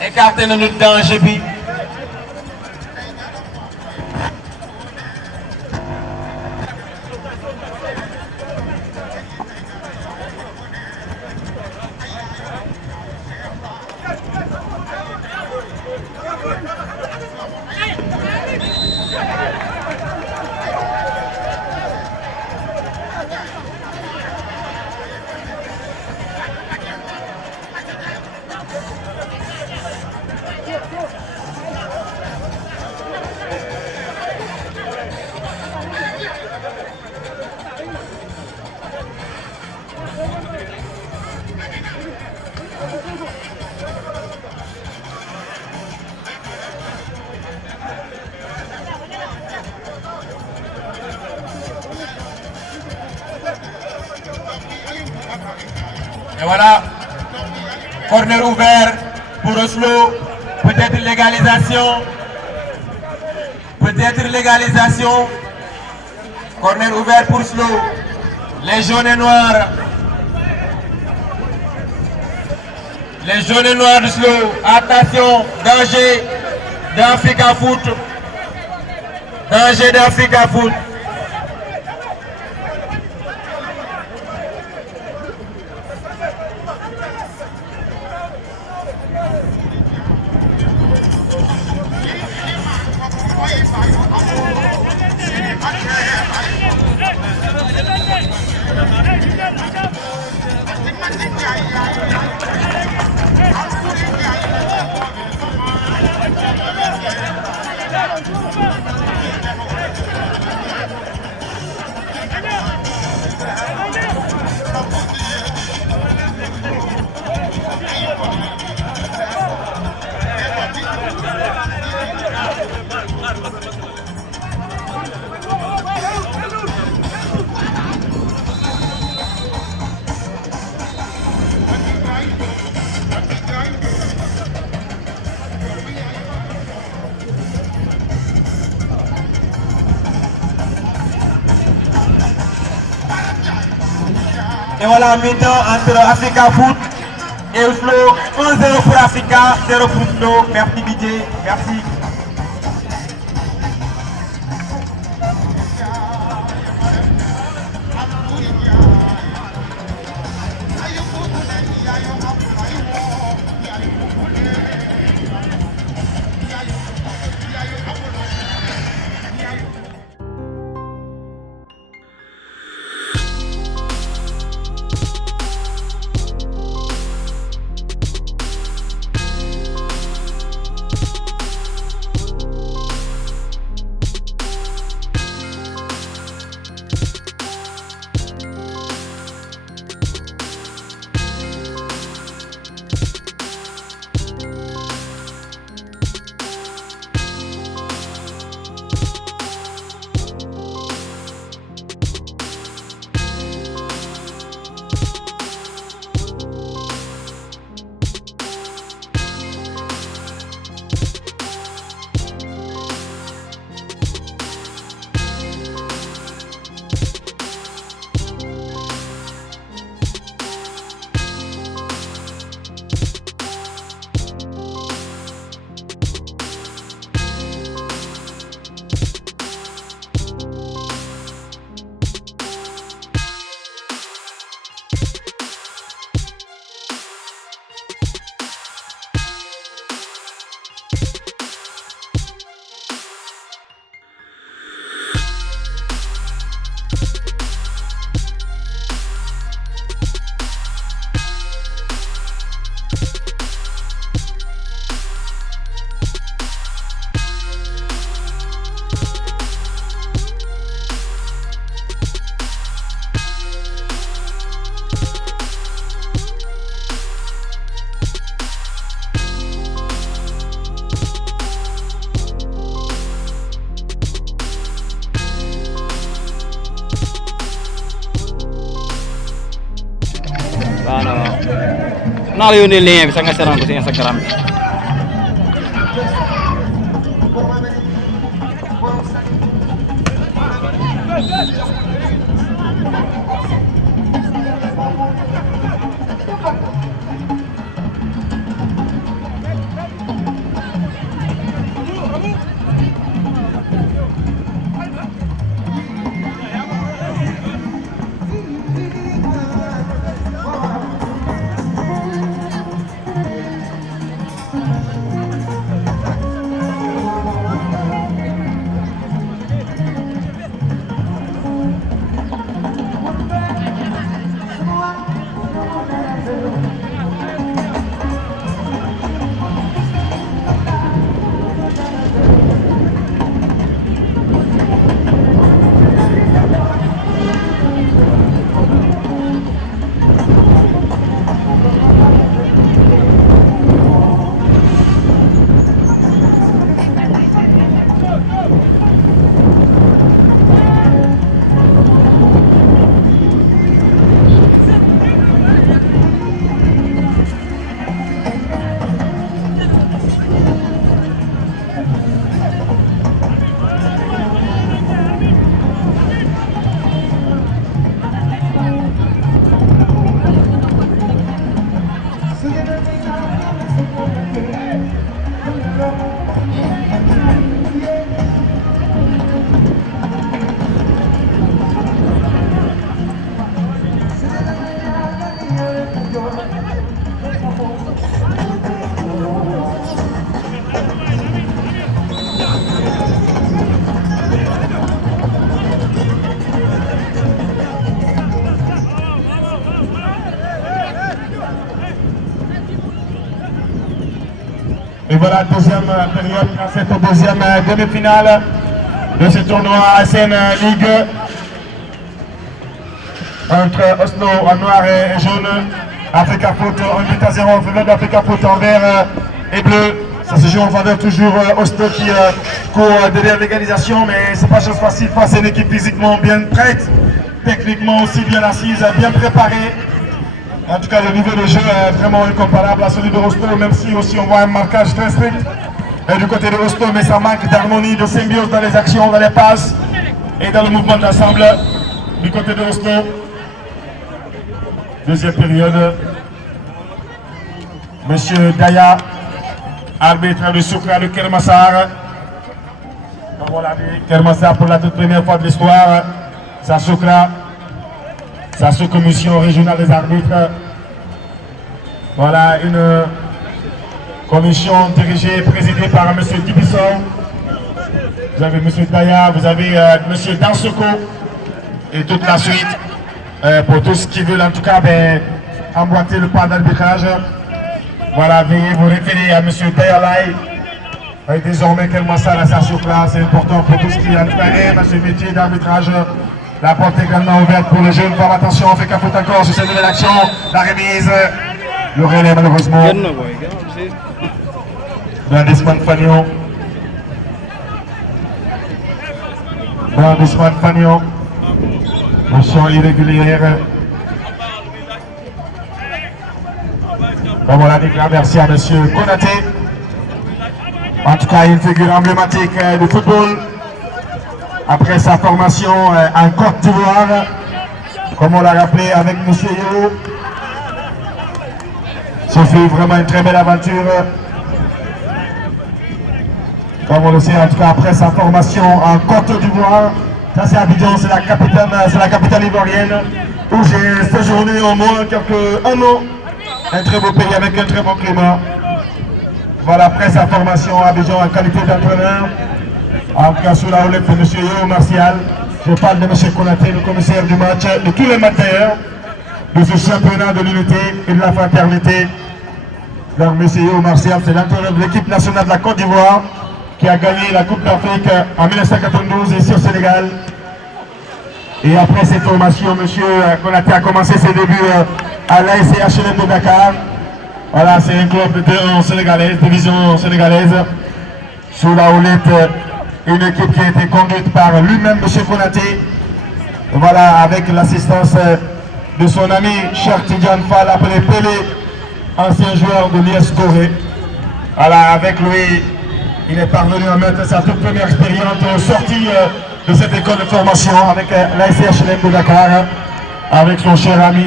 Écarté notre danger bi. Et voilà, corner ouvert pour Oslo, peut-être légalisation, corner ouvert pour Oslo, les jaunes et noirs de Oslo, attention, danger d'Africa Foot, Et voilà, mi-temps entre Africa Foot et Oslo. 1-0 pour Africa, 0 pour Oslo. Merci Didier, merci. naa la yónnee lien bi sax nga seetaan ko si Instagram bi. Et voilà, deuxième période dans cette deuxième demi-finale de ce tournoi ASN Ligue entre Oslo en noir et jaune, Africa Foot 1-0 en faveur d'Africa Foot en vert et bleu. Ça se joue en faveur toujours Oslo qui court derrière l'égalisation, mais c'est pas chose facile face à une équipe physiquement bien prête, techniquement aussi bien assise, bien préparée. En tout cas, le niveau de jeu est vraiment incomparable à celui de Oslo, même si aussi on voit un marquage très strict du côté de Oslo, mais ça manque d'harmonie, de symbiose dans les actions, dans les passes et dans le mouvement d'ensemble du côté de Oslo. Deuxième période. Monsieur Daya, arbitre du Soukra de Kermassar. Comme on l'a dit, Kermassar pour la toute première fois de l'histoire. Sa Soukra. Sa sous-commission régionale des arbitres. Voilà une commission dirigée et présidée par M. Tibisson. Vous avez M. Daya, vous avez M. Dansoko et toute la suite. Pour tous qui veulent en tout cas emboîter le pas d'arbitrage. Voilà, veuillez vous référer à M. Dayalai. Et désormais, Kermassar à sa Soukra, c'est important pour tous qui en tout cas aiment ce métier d'arbitrage. La porte est également ouverte pour les jeunes femmes. Attention, on fait capote encore sur cette nouvelle action. La remise. Le relais malheureusement. Blandissement Fagnon. Blandissement Fagnon. Motion irrégulière. Comme on l'a dit, merci à M. Konaté. En tout cas, une figure emblématique du football. Après sa formation en Côte d'Ivoire, comme on l'a rappelé avec M. Yo, ce fut vraiment une très belle aventure. Comme on le sait, en tout cas après sa formation en Côte d'Ivoire, ça c'est Abidjan, c'est la capitale ivoirienne, où j'ai séjourné au moins un an, un très beau pays avec un très bon climat. Voilà, après sa formation à Abidjan en qualité d'entraîneur, en tout cas sous la houlette de M. Yo Martial, je parle de M. Konaté, le commissaire du match, de tous les matchs de ce championnat de l'unité et de la fraternité. Donc M. Yo Martial, c'est l'entraîneur de l'équipe nationale de la Côte d'Ivoire qui a gagné la Coupe d'Afrique en 1992 ici au Sénégal. Et après cette formation, M. Konaté a commencé ses débuts à l'ASC HLM de Dakar. Voilà, c'est un club de 2 sénégalaise, division sénégalaise, sous la houlette. Une équipe qui a été conduite par lui-même, M. Konaté. Voilà, avec l'assistance de son ami Cheikh Tidiane Fall, appelé Pelé. ancien joueur de l'IS Corée. Voilà, avec lui, il est parvenu à mettre sa toute première expérience sortie de cette école de formation avec l'ASC HLM de Dakar, avec son cher ami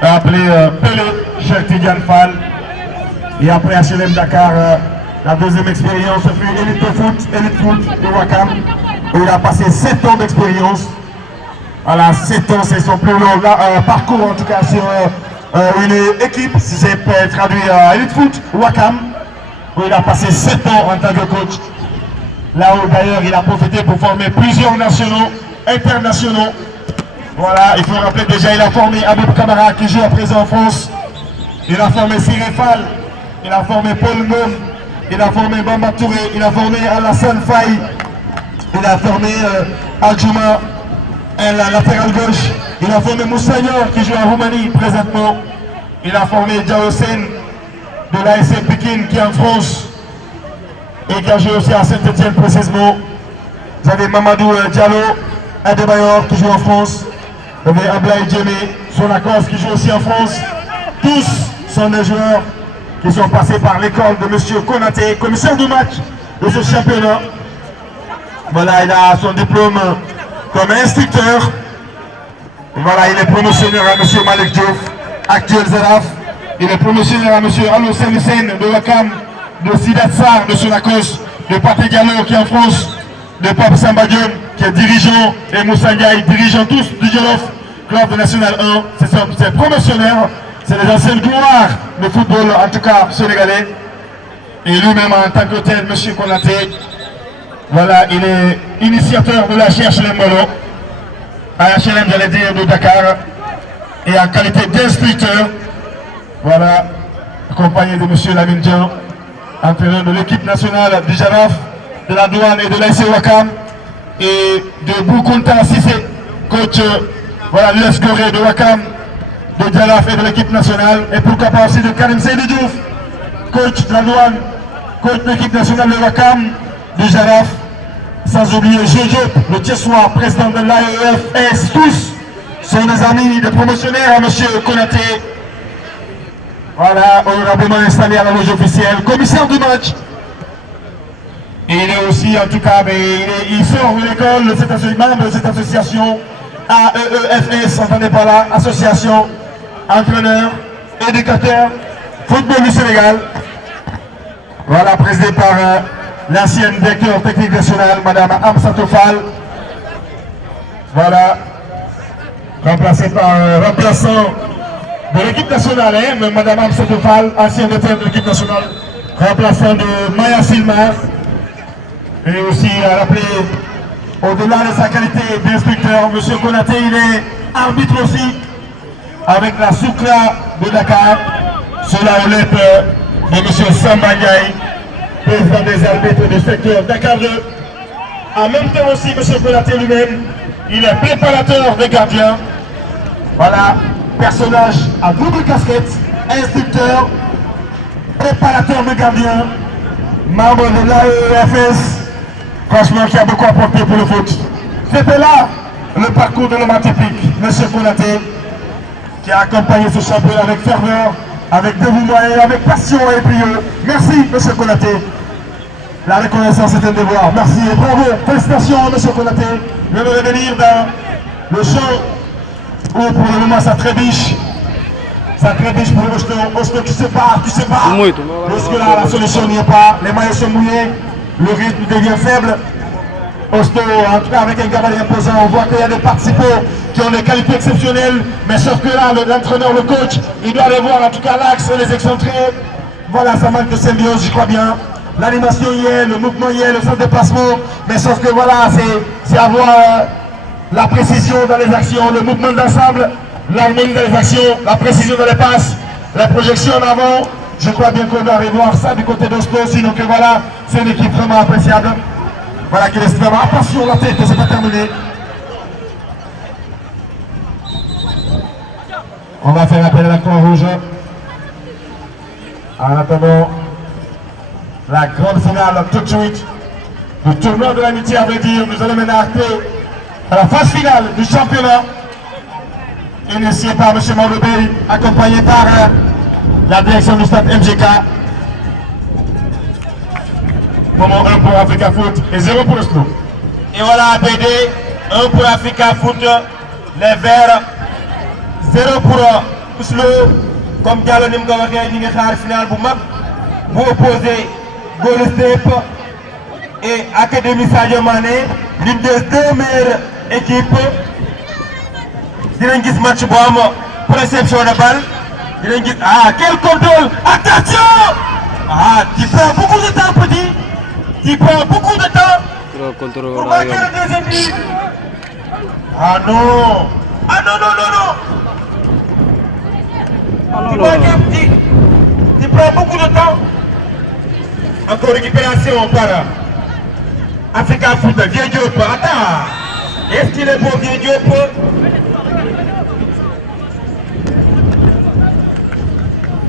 appelé Pelé, Cheikh Tidiane Fall. Et après HLM Dakar, la deuxième expérience fut Elite Foot de Wakam, où il a passé 7 ans d'expérience. Voilà, 7 ans, c'est son plus long parcours en tout cas sur une équipe, si c'est traduit à Elite Foot, Wakam, où il a passé 7 ans en tant que coach. Là où d'ailleurs il a profité pour former plusieurs nationaux, internationaux. Voilà, il faut rappeler déjà, il a formé Abib Kamara qui joue à présent en France. Il a formé Siré Fall, il a formé Paul Ngom, il a formé Bamba Touré, il a formé Alassane Faye, il a formé Adjouma, la latéral gauche. Il a formé Moussa Nior qui joue en Roumanie présentement. Il a formé Diao Sen de l'ASC Pékin qui est en France et qui a joué aussi à Saint-Etienne précisément. Vous avez Mamadou Diallo, Adebayor qui joue en France. Vous avez Ablaï Djemé, Sonakos qui joue aussi en France. Tous sont des joueurs qui sont passés par l'école de M. Konaté, commissaire de match de ce championnat. Voilà, il a son diplôme comme instructeur. Voilà, il est promotionnaire à M. Malik Diouf, actuel Zeraf. Il est promotionnaire à M. Allo Sen de Wakam, de Sidat Sarr de Sonakos, de Paté Diallo qui est en France, de Pape Samba Diop qui est dirigeant, et Moussa Ndiaye, dirigeant tous du Jolof, club de National 1. C'est promotionnaire, c'est les anciennes gloires de football, en tout cas sénégalais. Et lui-même en tant que tel, M. Konaté, voilà, il est initiateur de la HLM Molo, à HLM, j'allais dire, de Dakar, et en qualité d'instructeur, voilà, accompagné de M. Lamine Dian, entraîneur de l'équipe nationale du Jaraf, de la douane et de l'ASC Wakam, et de Boukounta Sissé, coach, voilà, l'US Corée de Wakam, de Jaraf et de l'équipe nationale, et pourquoi pas aussi de Karim Seydou Diouf, coach de la douane, coach de l'équipe nationale de Wakam, de Jaraf, sans oublier Jojo, le Tiessois, président de l'AEFS, tous sont des amis, des promotionnaires à M. Konaté. Voilà, honorablement installé à la loge officielle, commissaire du match. Et il est aussi, en tout cas, il sort de l'école, membre de cette association, AEFS, entendez pas là, association, entraîneur, éducateur, football du Sénégal. Voilà, présidé par l'ancienne directeur technique nationale, Madame Amsatou Fall. Voilà, remplacé par un remplaçant de l'équipe nationale, hein, Madame Amsatou Fall, ancienne directeur de l'équipe nationale, remplaçant de Maya Silmar. Et aussi à rappeler, au-delà de sa qualité d'instructeur, M. Konaté, il est arbitre aussi, avec la Soukla de Dakar, sous la houlette de M. Samba Ndiaye, président des arbitres du secteur Dakar 2. En même temps aussi, M. Konaté lui-même, il est préparateur des gardiens. Voilà, personnage à double casquette, instructeur, préparateur de gardiens, membre de l'AEFS, franchement qui a beaucoup apporté pour le foot. C'était là le parcours de l'homme atypique, M. Konaté, qui a accompagné ce championnat avec ferveur, avec dévouement et avec passion et brio. Merci M. Konaté. La reconnaissance est un devoir. Merci et bravo. Félicitations M. Konaté. Je vais revenir dans le champ où pour le moment ça trébiche. Ça trébiche pour Oslo. Oslo, tu sais pas. Parce que là, la solution n'y est pas. Les maillots sont mouillés. Le rythme devient faible. Oslo, en tout cas avec un gabarit imposant, on voit qu'il y a des participants qui ont des qualités exceptionnelles, mais sauf que là, l'entraîneur, le coach, il doit aller voir en tout cas l'axe et les excentrés. Voilà, ça manque de symbiose, je crois bien. L'animation y est, le mouvement y est, le sens de déplacement, mais sauf que voilà, c'est avoir la précision dans les actions, le mouvement d'ensemble, l'harmonie dans les actions, la précision dans les passes, la projection en avant. Je crois bien qu'on doit aller voir ça du côté d'Oslo, sinon que voilà, c'est une équipe vraiment appréciable. Voilà, qui laisse vraiment attention la tête, c'est pas terminé. On va faire appel à la Croix-Rouge. En attendant la grande finale tout de suite du tournoi de l'amitié, à vrai dire, nous allons maintenant acter à la phase finale du championnat, initié par M. Maudebey, accompagné par la direction du stade MGK. Moment 1 pour Africa Foot et 0 pour le slow. Et voilà BD, 1 pour Africa Foot, les Verts, 0 pour Slow. Comme Diallo ni mu ko waxee ñu ngi xaar final bu mag bu opposé Golden State et Académie Sadio Mané, l'une des 2 meilleures équipes. Dinañ gis match bu am préception de balle. Dinañ gis quel contrôle, attention. Tu prends beaucoup de temps petit. Tu prends beaucoup de temps pour marquer le deuxième but. Non. Tu prends beaucoup de temps. Encore récupération par Africa Foot. Vieux Diop, attends. Est-ce qu'il est bon, Vieux Diop?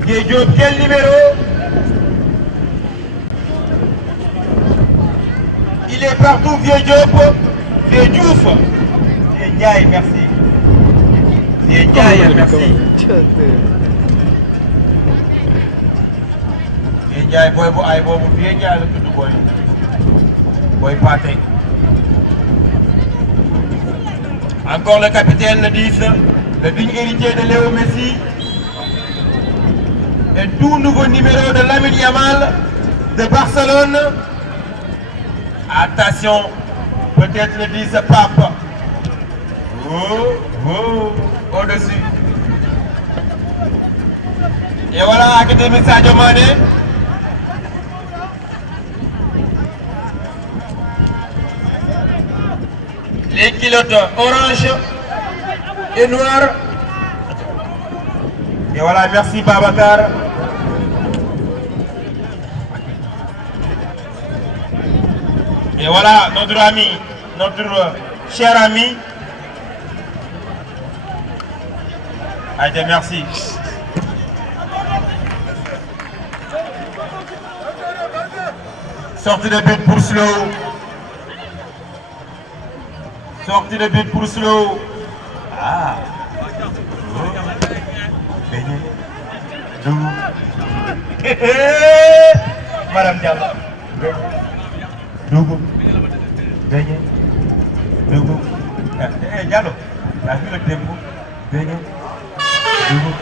Vieux Diop, quel numéro? Il est partout, Vieux Diop. Vieux Diouf. Vieux Ndiaye, merci. Vieux Ndiaye, merci. Vieux Ndiaye, boy bu ay boobu Vieux Ndiaye la tudd boy Pathé. Encore le capitaine, le 10, le digne héritier de Léo Messi. Un tout nouveau numéro de Lamine Yamal de Barcelone. Attention, peut-être le 10 Pape. Au-dessus. Et voilà, Académie Sadio Mané. Les culottes orange et noir. Et voilà, merci Babacar. Et voilà notre ami, notre cher ami. Allez, merci. Sortie de but pour Slow. Sortie de but pour Slow. Madame Diallo. Dougou. Beignet. Dougou. Diallo. T'as vu le tempo? Beignet. Dougou.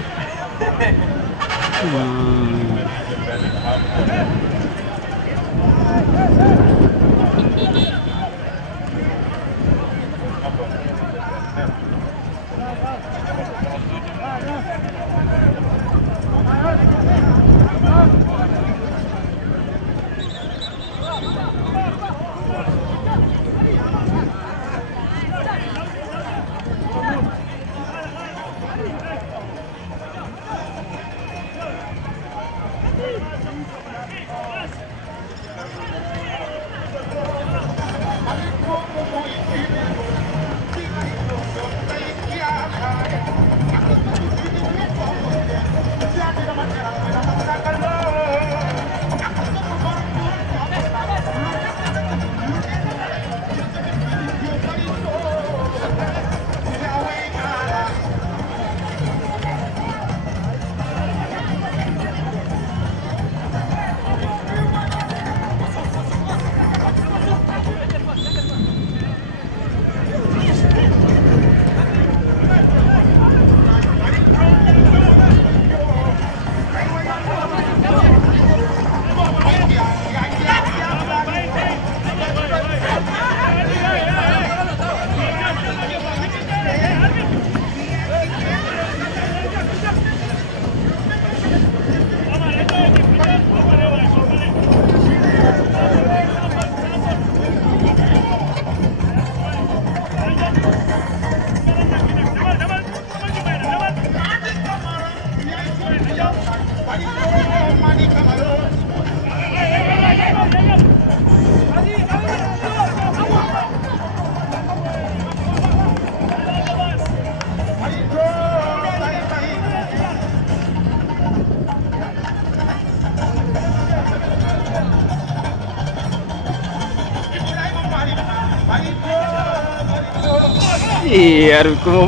Iya, como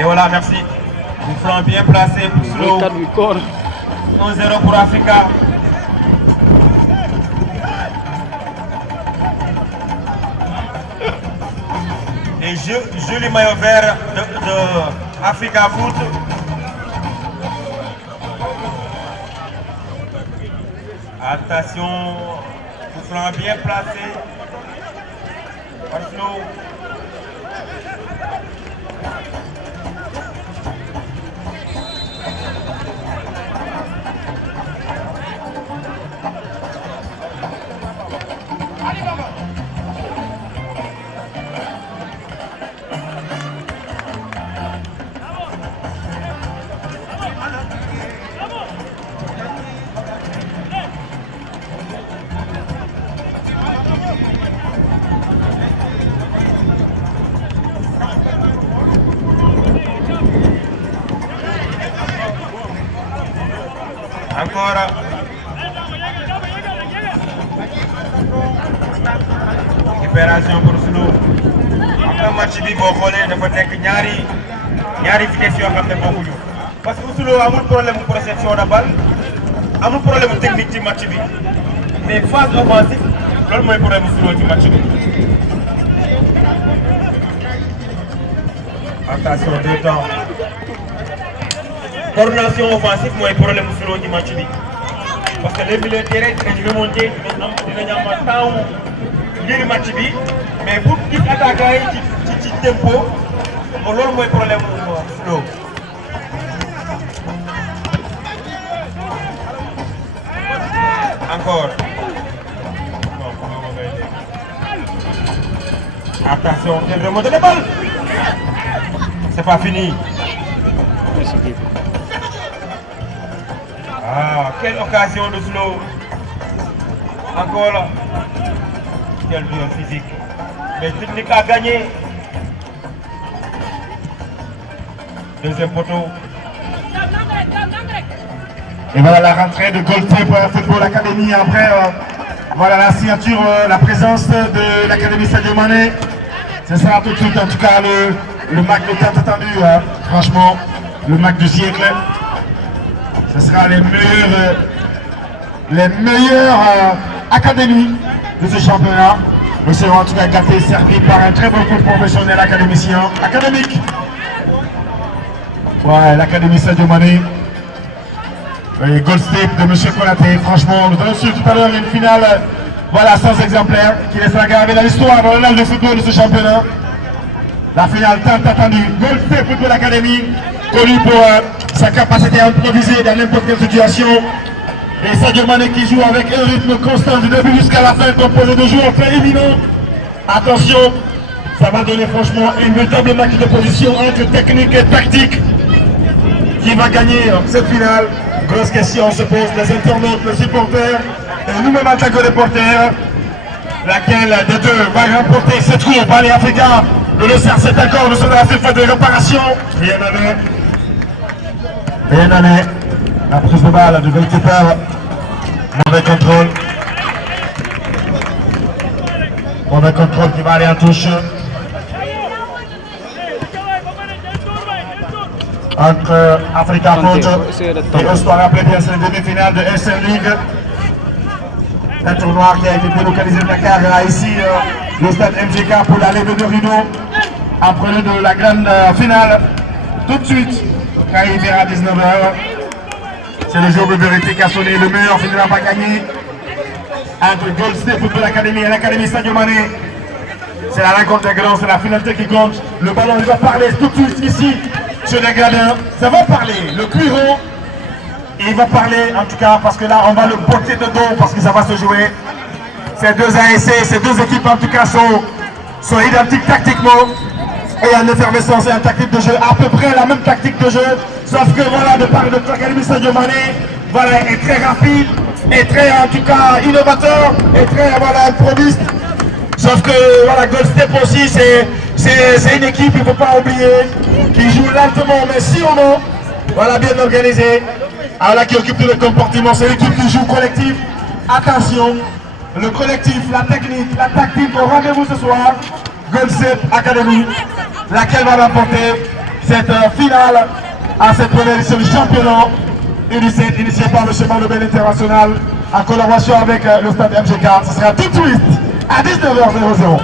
Et voilà, merci. Coup franc bien placé pour Slow. 1-0 pour Africa. Et joli maillot vert de Africa Foot. Attention, coup franc bien placé par Slow. Encore récupération pour Slow. Après match bi boo xoolee dafa nekk ñaari vitesse yoo xam ne bokkuñu parce que Slow amul problème de perception de balle amul problème technique ci match bi mais phase offensive loolu mooy problème Slow ci match bi. Attention deux temps. Coordination offensive mooy problème mu Slow ci match bi parce que les milieux de terrain dinañ remonter dinañ am temps ngir match bi mais pour gis attaquant yi ci tempo loolu mooy problème mu Slow. Encore. Attention, quelle remontée de balle. C'est pas fini. Ah, quelle occasion de Slow. Encore là. Quel but physique. Mais technique a gagné. Deuxième poteau. Et voilà la rentrée de Goldtape Football Academy après voilà la signature, la présence de l'Académie Sadio Mané. Ce sera tout de suite en tout cas le match de tant attendu, hein. Franchement, le match du siècle. Ce sera les meilleures académies de ce championnat. Nous serons en tout cas gâtés, servis par un très bon foot professionnel académique. Ouais, l'Académie Sadio Mané. Et Goldtape de M. Konaté, franchement, nous avons su tout à l'heure une finale voilà, sans exemplaire qui laissera graver dans l'histoire, dans l'annale de football de ce championnat. La finale tant attendue, Goldtape Football Academy, connu pour sa capacité à improviser dans n'importe quelle situation. Et Sadio Mané qui joue avec un rythme constant du début jusqu'à la fin, composé de joueurs très éminents. Attention, ça va donner franchement un véritable match de position entre technique et tactique. Qui va gagner cette finale? Grosse question se pose, les internautes, les supporters, et nous-mêmes en tant que reporters. Laquelle des deux va remporter cette course par les Africains? Le Lessard, c'est encore, nous sommes dans la phase de réparation. Rien à mettre. La prise de balle du goalkeeper. Mauvais contrôle. Mauvais contrôle qui va aller en touche. Entre Africa Foot et on se doit rappeler bien c'est le demi-finale de SN League. Un tournoi qui a été délocalisé de Dakar ici, le stade MGK pour l'aller de Rideau. Après de la grande finale, tout de suite, quand il verra à 19h, c'est le jour de vérité qui a sonné. Le meilleur finira pas gagné entre Goldtape Football Academy et l'Académie Sadio Mané. C'est la rencontre des grands, c'est la finalité qui compte. Le ballon, il va parler tout de suite ici. Sur les gradins, ça va parler, le cuiro, il va parler en tout cas parce que là on va le botter de dos parce que ça va se jouer. Ces deux ASC, ces deux équipes en tout cas sont identiques tactiquement et en effervescence et en tactique de jeu, à peu près la même tactique de jeu, sauf que voilà de part de l'Académie Sadio Mané, voilà, est très rapide, est très en tout cas innovateur, est très voilà improviste. Sauf que voilà, Goldtape aussi, c'est une équipe, il ne faut pas oublier, qui joue lentement mais sûrement, voilà, bien organisée. Alors là, qui occupe tout le comportement, c'est l'équipe qui joue collectif. Attention, le collectif, la technique, la tactique, au rendez-vous ce soir, Goldtape Academy, laquelle va remporter cette finale à cette première édition du championnat initié par le Chemin Nobel International en collaboration avec le stade MG4. Ce sera tout de suite à 19h00.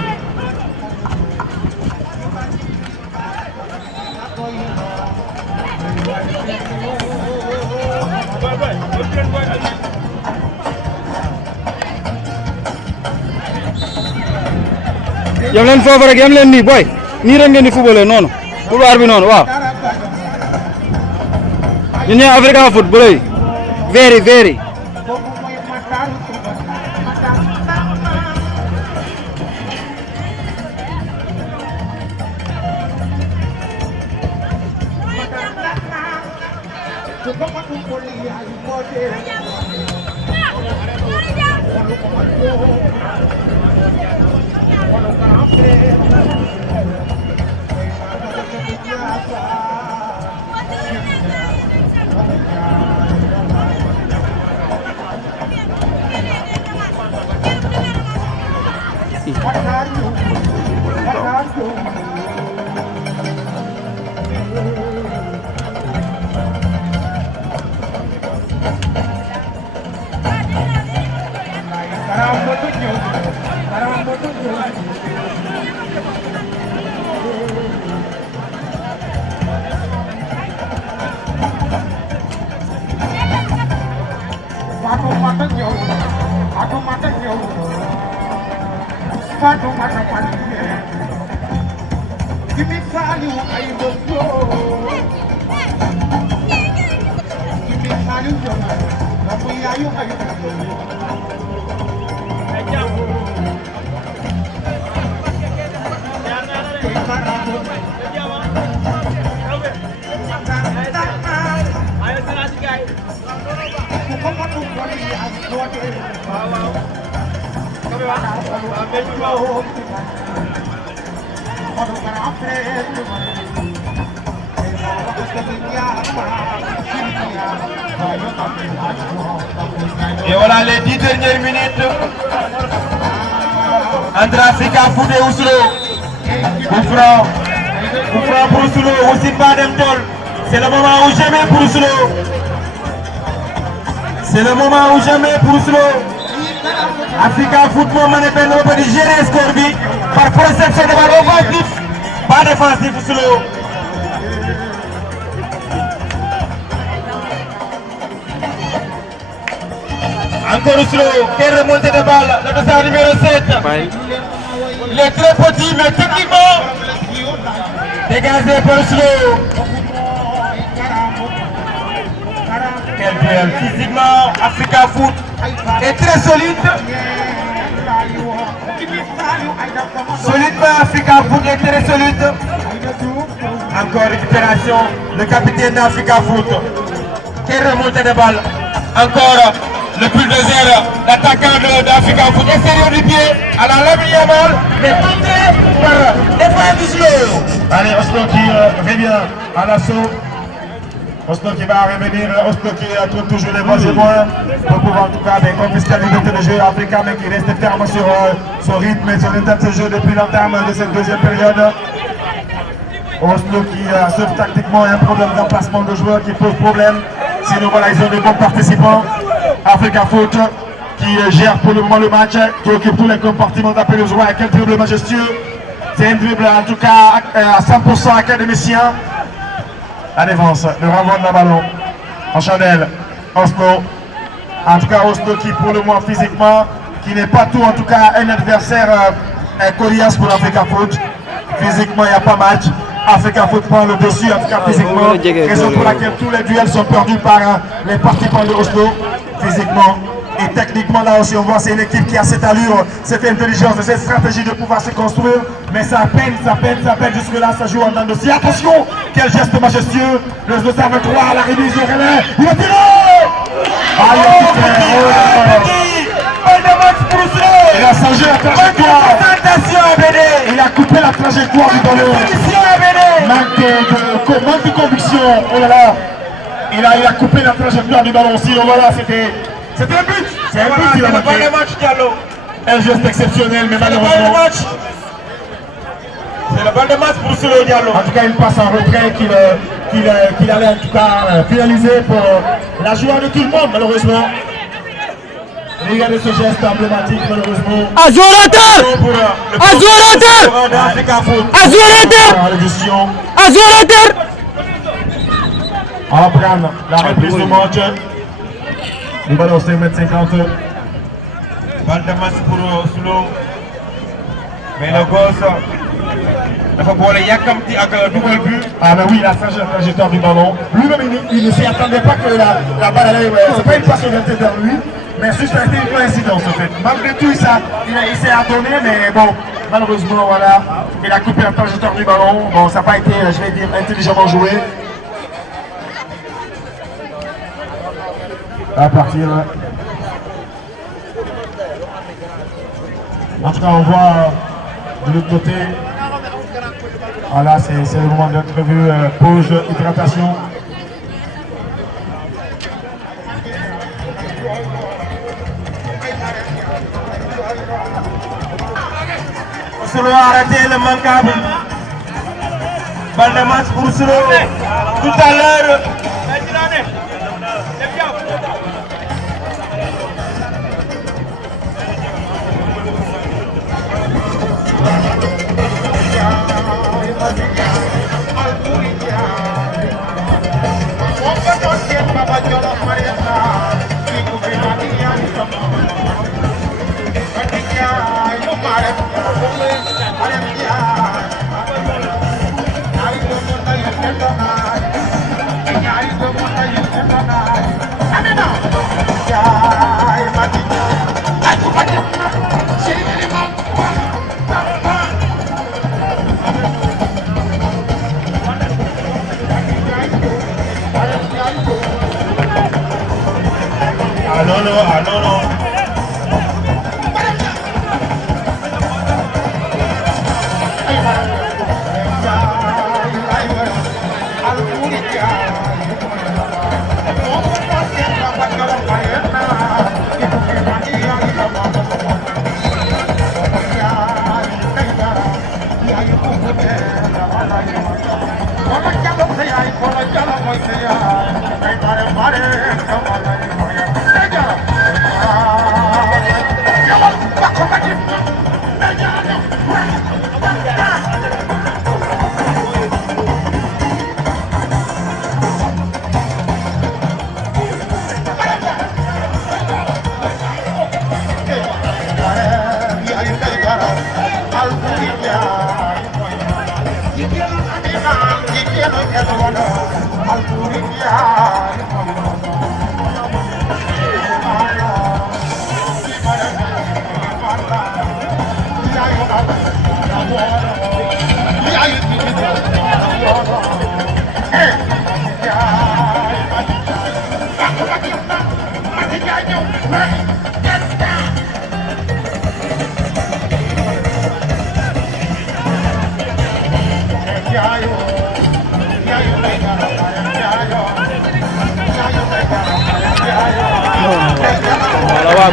yam leen foofu rek yam leen nii boy nii rek ngeen di footballé noonu couloir bi noonu waaw ñun ñooy Africa Foot bu lay very Et voilà les 10 dernières minutes entre Africa Foot et Oslo. Coup franc pour Oslo, aussi pas d'Emtol. C'est le moment ou jamais pour Oslo. C'est le moment ou jamais pour Oslo. Africa Foot moment est bien de gérer score bi par perception de balle offensif, pas défensif Oslo. Encore Oslo, quelle remontée de balle, le dossard numéro 7. Il est très petit mais techniquement dégagé par Oslo. Quel duel, physiquement Africa Foot est très solide. Solidement Africa Foot est très solide. Encore récupération, le capitaine d'Africa Foot. Quelle remontée de balle. Encore le bulldozer, l'attaquant d'Africa Foot, extérieur du pied, à la Lamine Yamal, mais tenté par défense Oslo. Allez, Oslo qui revient à l'assaut. Oslo qui va revenir, Oslo qui trouve toujours les bons et moins pour pouvoir en tout cas confisquer la liberté de jeu africain, mais qui reste ferme sur son rythme et son état de jeu depuis l'entame de cette deuxième période. Oslo qui sauve tactiquement un problème d'emplacement de joueurs qui pose problème. Sinon voilà, ils ont des bons participants. Africa Foot qui gère pour le moment le match, qui occupe tous les compartiments d'appel aux joueurs avec un dribble majestueux. C'est un dribble en tout cas à 100% académicien. La défense, le renvoi de la ballon en chandelle, Oslo. En tout cas Oslo qui pour le moment physiquement, qui n'est pas tout en tout cas un adversaire coriace pour Africa Foot. Physiquement il n'y a pas match. Africa Foot prend le dessus en tout cas physiquement. Raison pour laquelle tous les duels sont perdus par les participants de Oslo. Physiquement et techniquement là aussi on voit c'est une équipe qui a cette allure, cette intelligence, cette stratégie de pouvoir se construire, mais ça peine jusque là, ça joue en dents de scie. Attention, quel geste majestueux, le 223 à la remise au relais, il va tirer. Il a changé la trajectoire, il a coupé la trajectoire du ballon, manque de conviction, oh là là. Il a coupé la trajectoire du ballon aussi, voilà, c'était un but. C'est un but, il a marqué. Un geste exceptionnel, mais malheureusement. C'est la balle de match pour Soulo Diallo. En tout cas, une passe en retrait qu'il allait en tout cas finaliser pour la joie de tout le monde, malheureusement. Regardez ce geste emblématique, malheureusement. Azorateur! On va prendre la reprise du match. Nous allons au 5m50. Balle de match pour Soulo. Mais le gosse dafa boole yàkkamti ak dugal but. Ah mais oui, la trajectoire du ballon. Lui-même, il ne s'y attendait pas que la balle allait. C'est pas une passe orientée vers lui, mais juste ça a été une coïncidence en fait. Malgré tout, il s'est adonné, mais bon, malheureusement, voilà, il a coupé la trajectoire du ballon. Bon, ça n'a pas été, je vais dire, intelligemment joué. À partir. En tout cas, on voit de l'autre côté. Voilà, c'est le moment de notre revue pause, hydratation. Soulo a raté le manquable. Balle de match pour Soulo. Tout à l'heure. Ah non, non.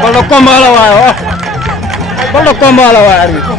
Bal de combat la waay wax bal de combat la waay arbitre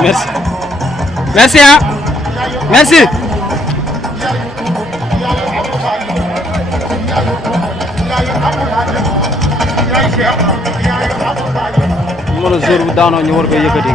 Merci. Merci, hein. Merci. Numéro jour bu daanoo ñu war ko yëkkati.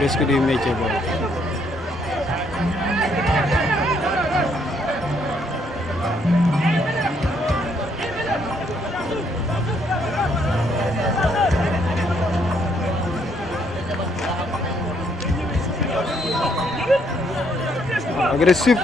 Risque du métier boobu. Agressif.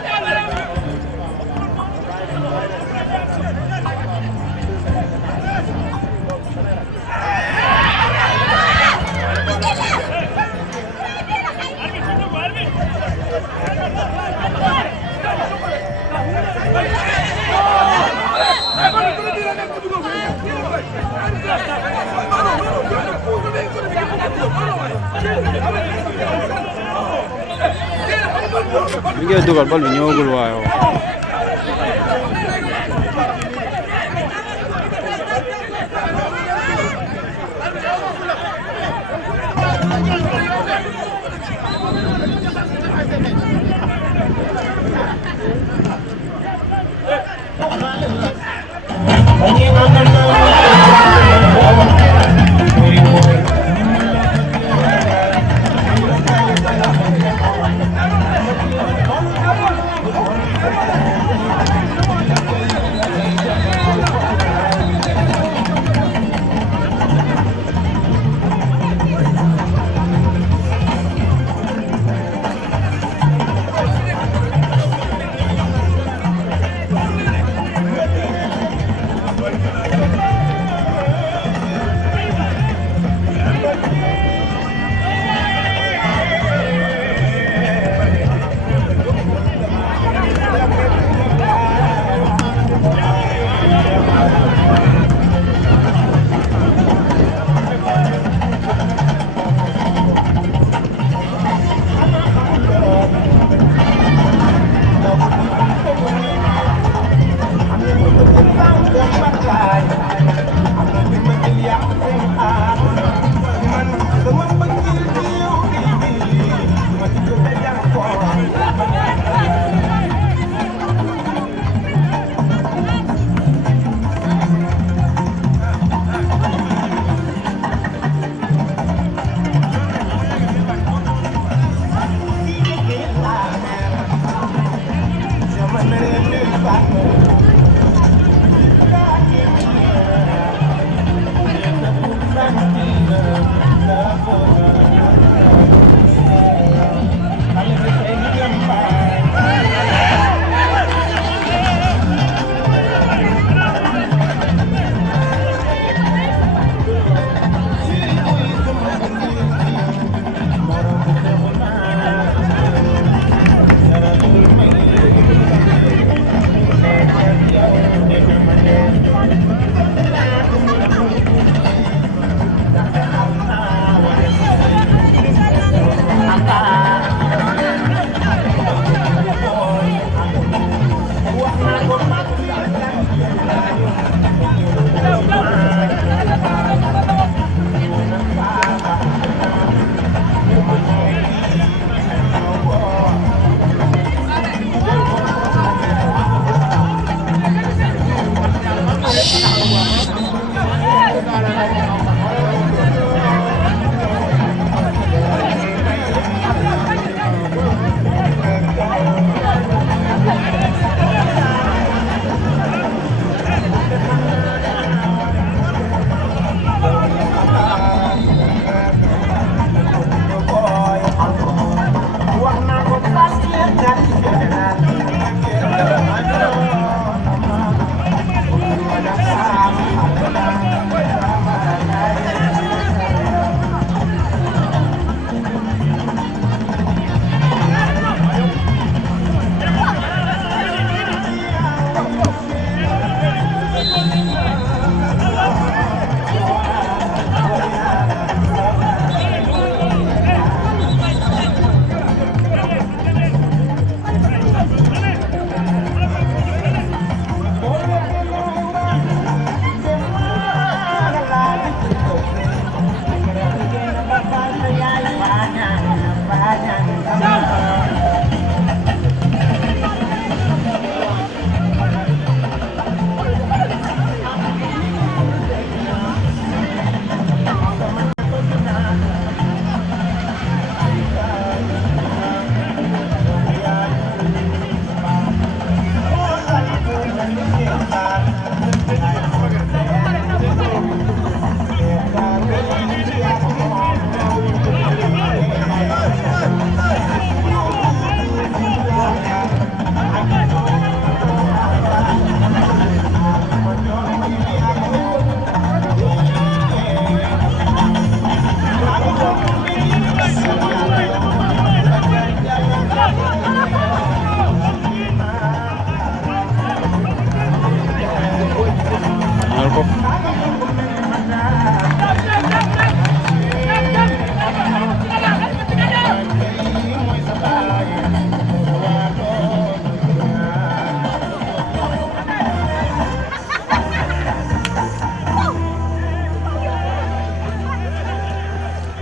Mi ngi dugal bal bi ñëwagul waaye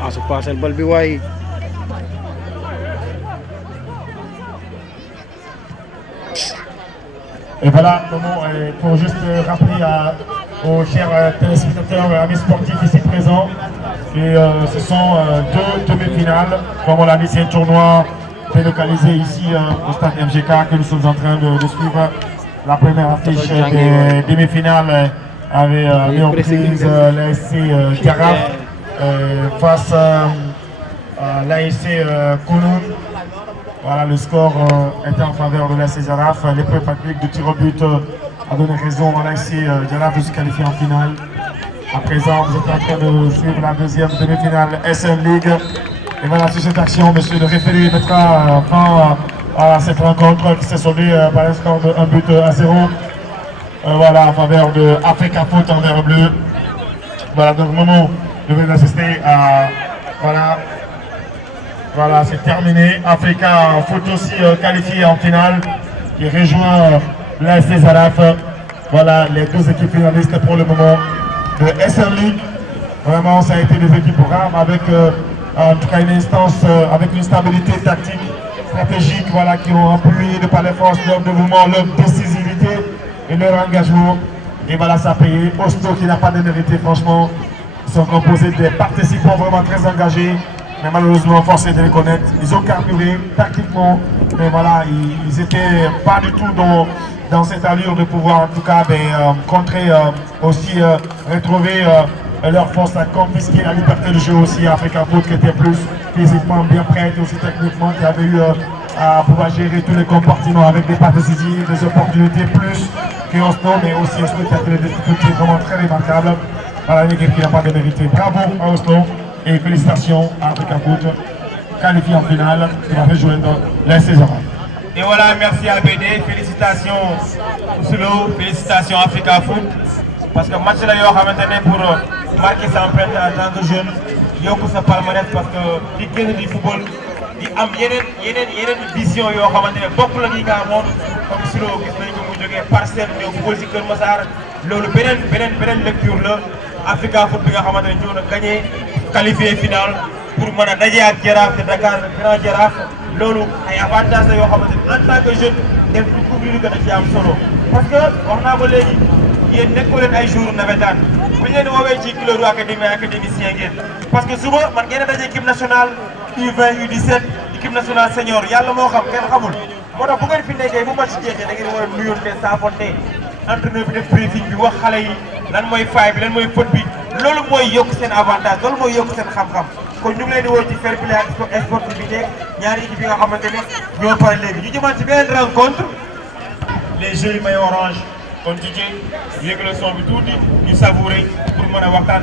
Masuk pasal Balbiway. Et voilà, pour juste rappeler aux chers téléspectateurs, amis sportifs ici présents, et ce sont deux demi-finales, comme on l'a dit, c'est un tournoi délocalisé ici au stade MGK que nous sommes en train de suivre. La première affiche des demi-finales avait mis en prise l'ASC Jaraaf face à l'ASC Kounoune. Voilà, le score était en faveur de l'ASC Jaraaf. L'épreuve publique de tir au but a donné raison à l'ASC Jaraaf de se qualifier en finale. À présent, vous êtes en train de suivre la deuxième demi-finale SN League. Et voilà, sur cette action, monsieur le référé mettra fin à cette rencontre qui s'est soldée par un score de 1 but à 0. Voilà, en faveur de Africa Foot en vert bleu. Voilà, donc moment, nous venons d'assister à... Voilà, c'est terminé. Africa Foot aussi qualifié en finale, qui rejoint l'ASC Jaraaf. Voilà, les deux équipes finalistes pour le moment de SN League. Vraiment, ça a été des équipes rares avec en tout cas une instance avec une stabilité tactique, stratégique, voilà, qui ont appuyé de par les forces, leur dévouement, leur décisivité et leur engagement. Et voilà, ça a payé. Osto qui n'a pas démérité, franchement, ils sont composés des participants vraiment très engagés. Mais malheureusement, force est de les connaître. Ils ont carburé tactiquement, mais voilà, ils n'étaient pas du tout dans cette allure de pouvoir en tout cas contrer, aussi retrouver leur force à confisquer la liberté de jeu aussi à Africa Foot qui était plus physiquement bien prête, aussi techniquement, qui avait eu à pouvoir gérer tous les compartiments avec des passes décisives, des opportunités plus que Oslo, mais aussi un spectacle de difficultés vraiment très remarquable. Voilà une équipe qui n'a pas démérité. Bravo à Oslo et félicitations à Africa Foot, qualifié en finale, qui va rejoindre l'ASC Jaraaf. Et voilà, merci à BD, félicitations Oslo, félicitations Africa Foot. Parce que match là, yo xamantene pour marquer sa empreinte en tant que jeune, yokku sa palmarès parce que di génn di football di am yeneen vision yoo xamantene bokk la yi nga amoon comme Oslo gis nañ ko mu jógee Parcelles ñëw football si Kër Massar loolu beneen lecture la. Africa Foot bi nga xamantene ñoo na gagné qualifié final pour mën a daje ak Jaraaf de Dakar Grand Jaraaf loolu ay avantages la yoo xamantene en tant que jeune ngeen découvrir que da ci am solo parce que wax naa ko léegi yéen nekkoo leen ay jour nawetaan bu ñu leen woowee ci couleur académicien ngeen parce que suba man ngeen a daje équipe nationale U20 U17 équipe nationale senior yàlla moo xam kenn xamul moo tax bu ngeen fi nekkee bu match jeexee da ngeen war a nuyoonte saafonte entraîneur bi def briefing bi wax xale yi lan mooy faay bi lan mooy faute bi loolu mooy yokk seen avantage loolu mooy yokk seen xam-xam kon ñu ngi leen di woo ci fair play ak sportivité ñaari équipe yi nga xamante ne ñoo pare léegi ñu jëmaat ci beneen rencontre les jeux yu may orange kon Didier yéeg le son bi tuuti ñu savourer pour mën a waxtaan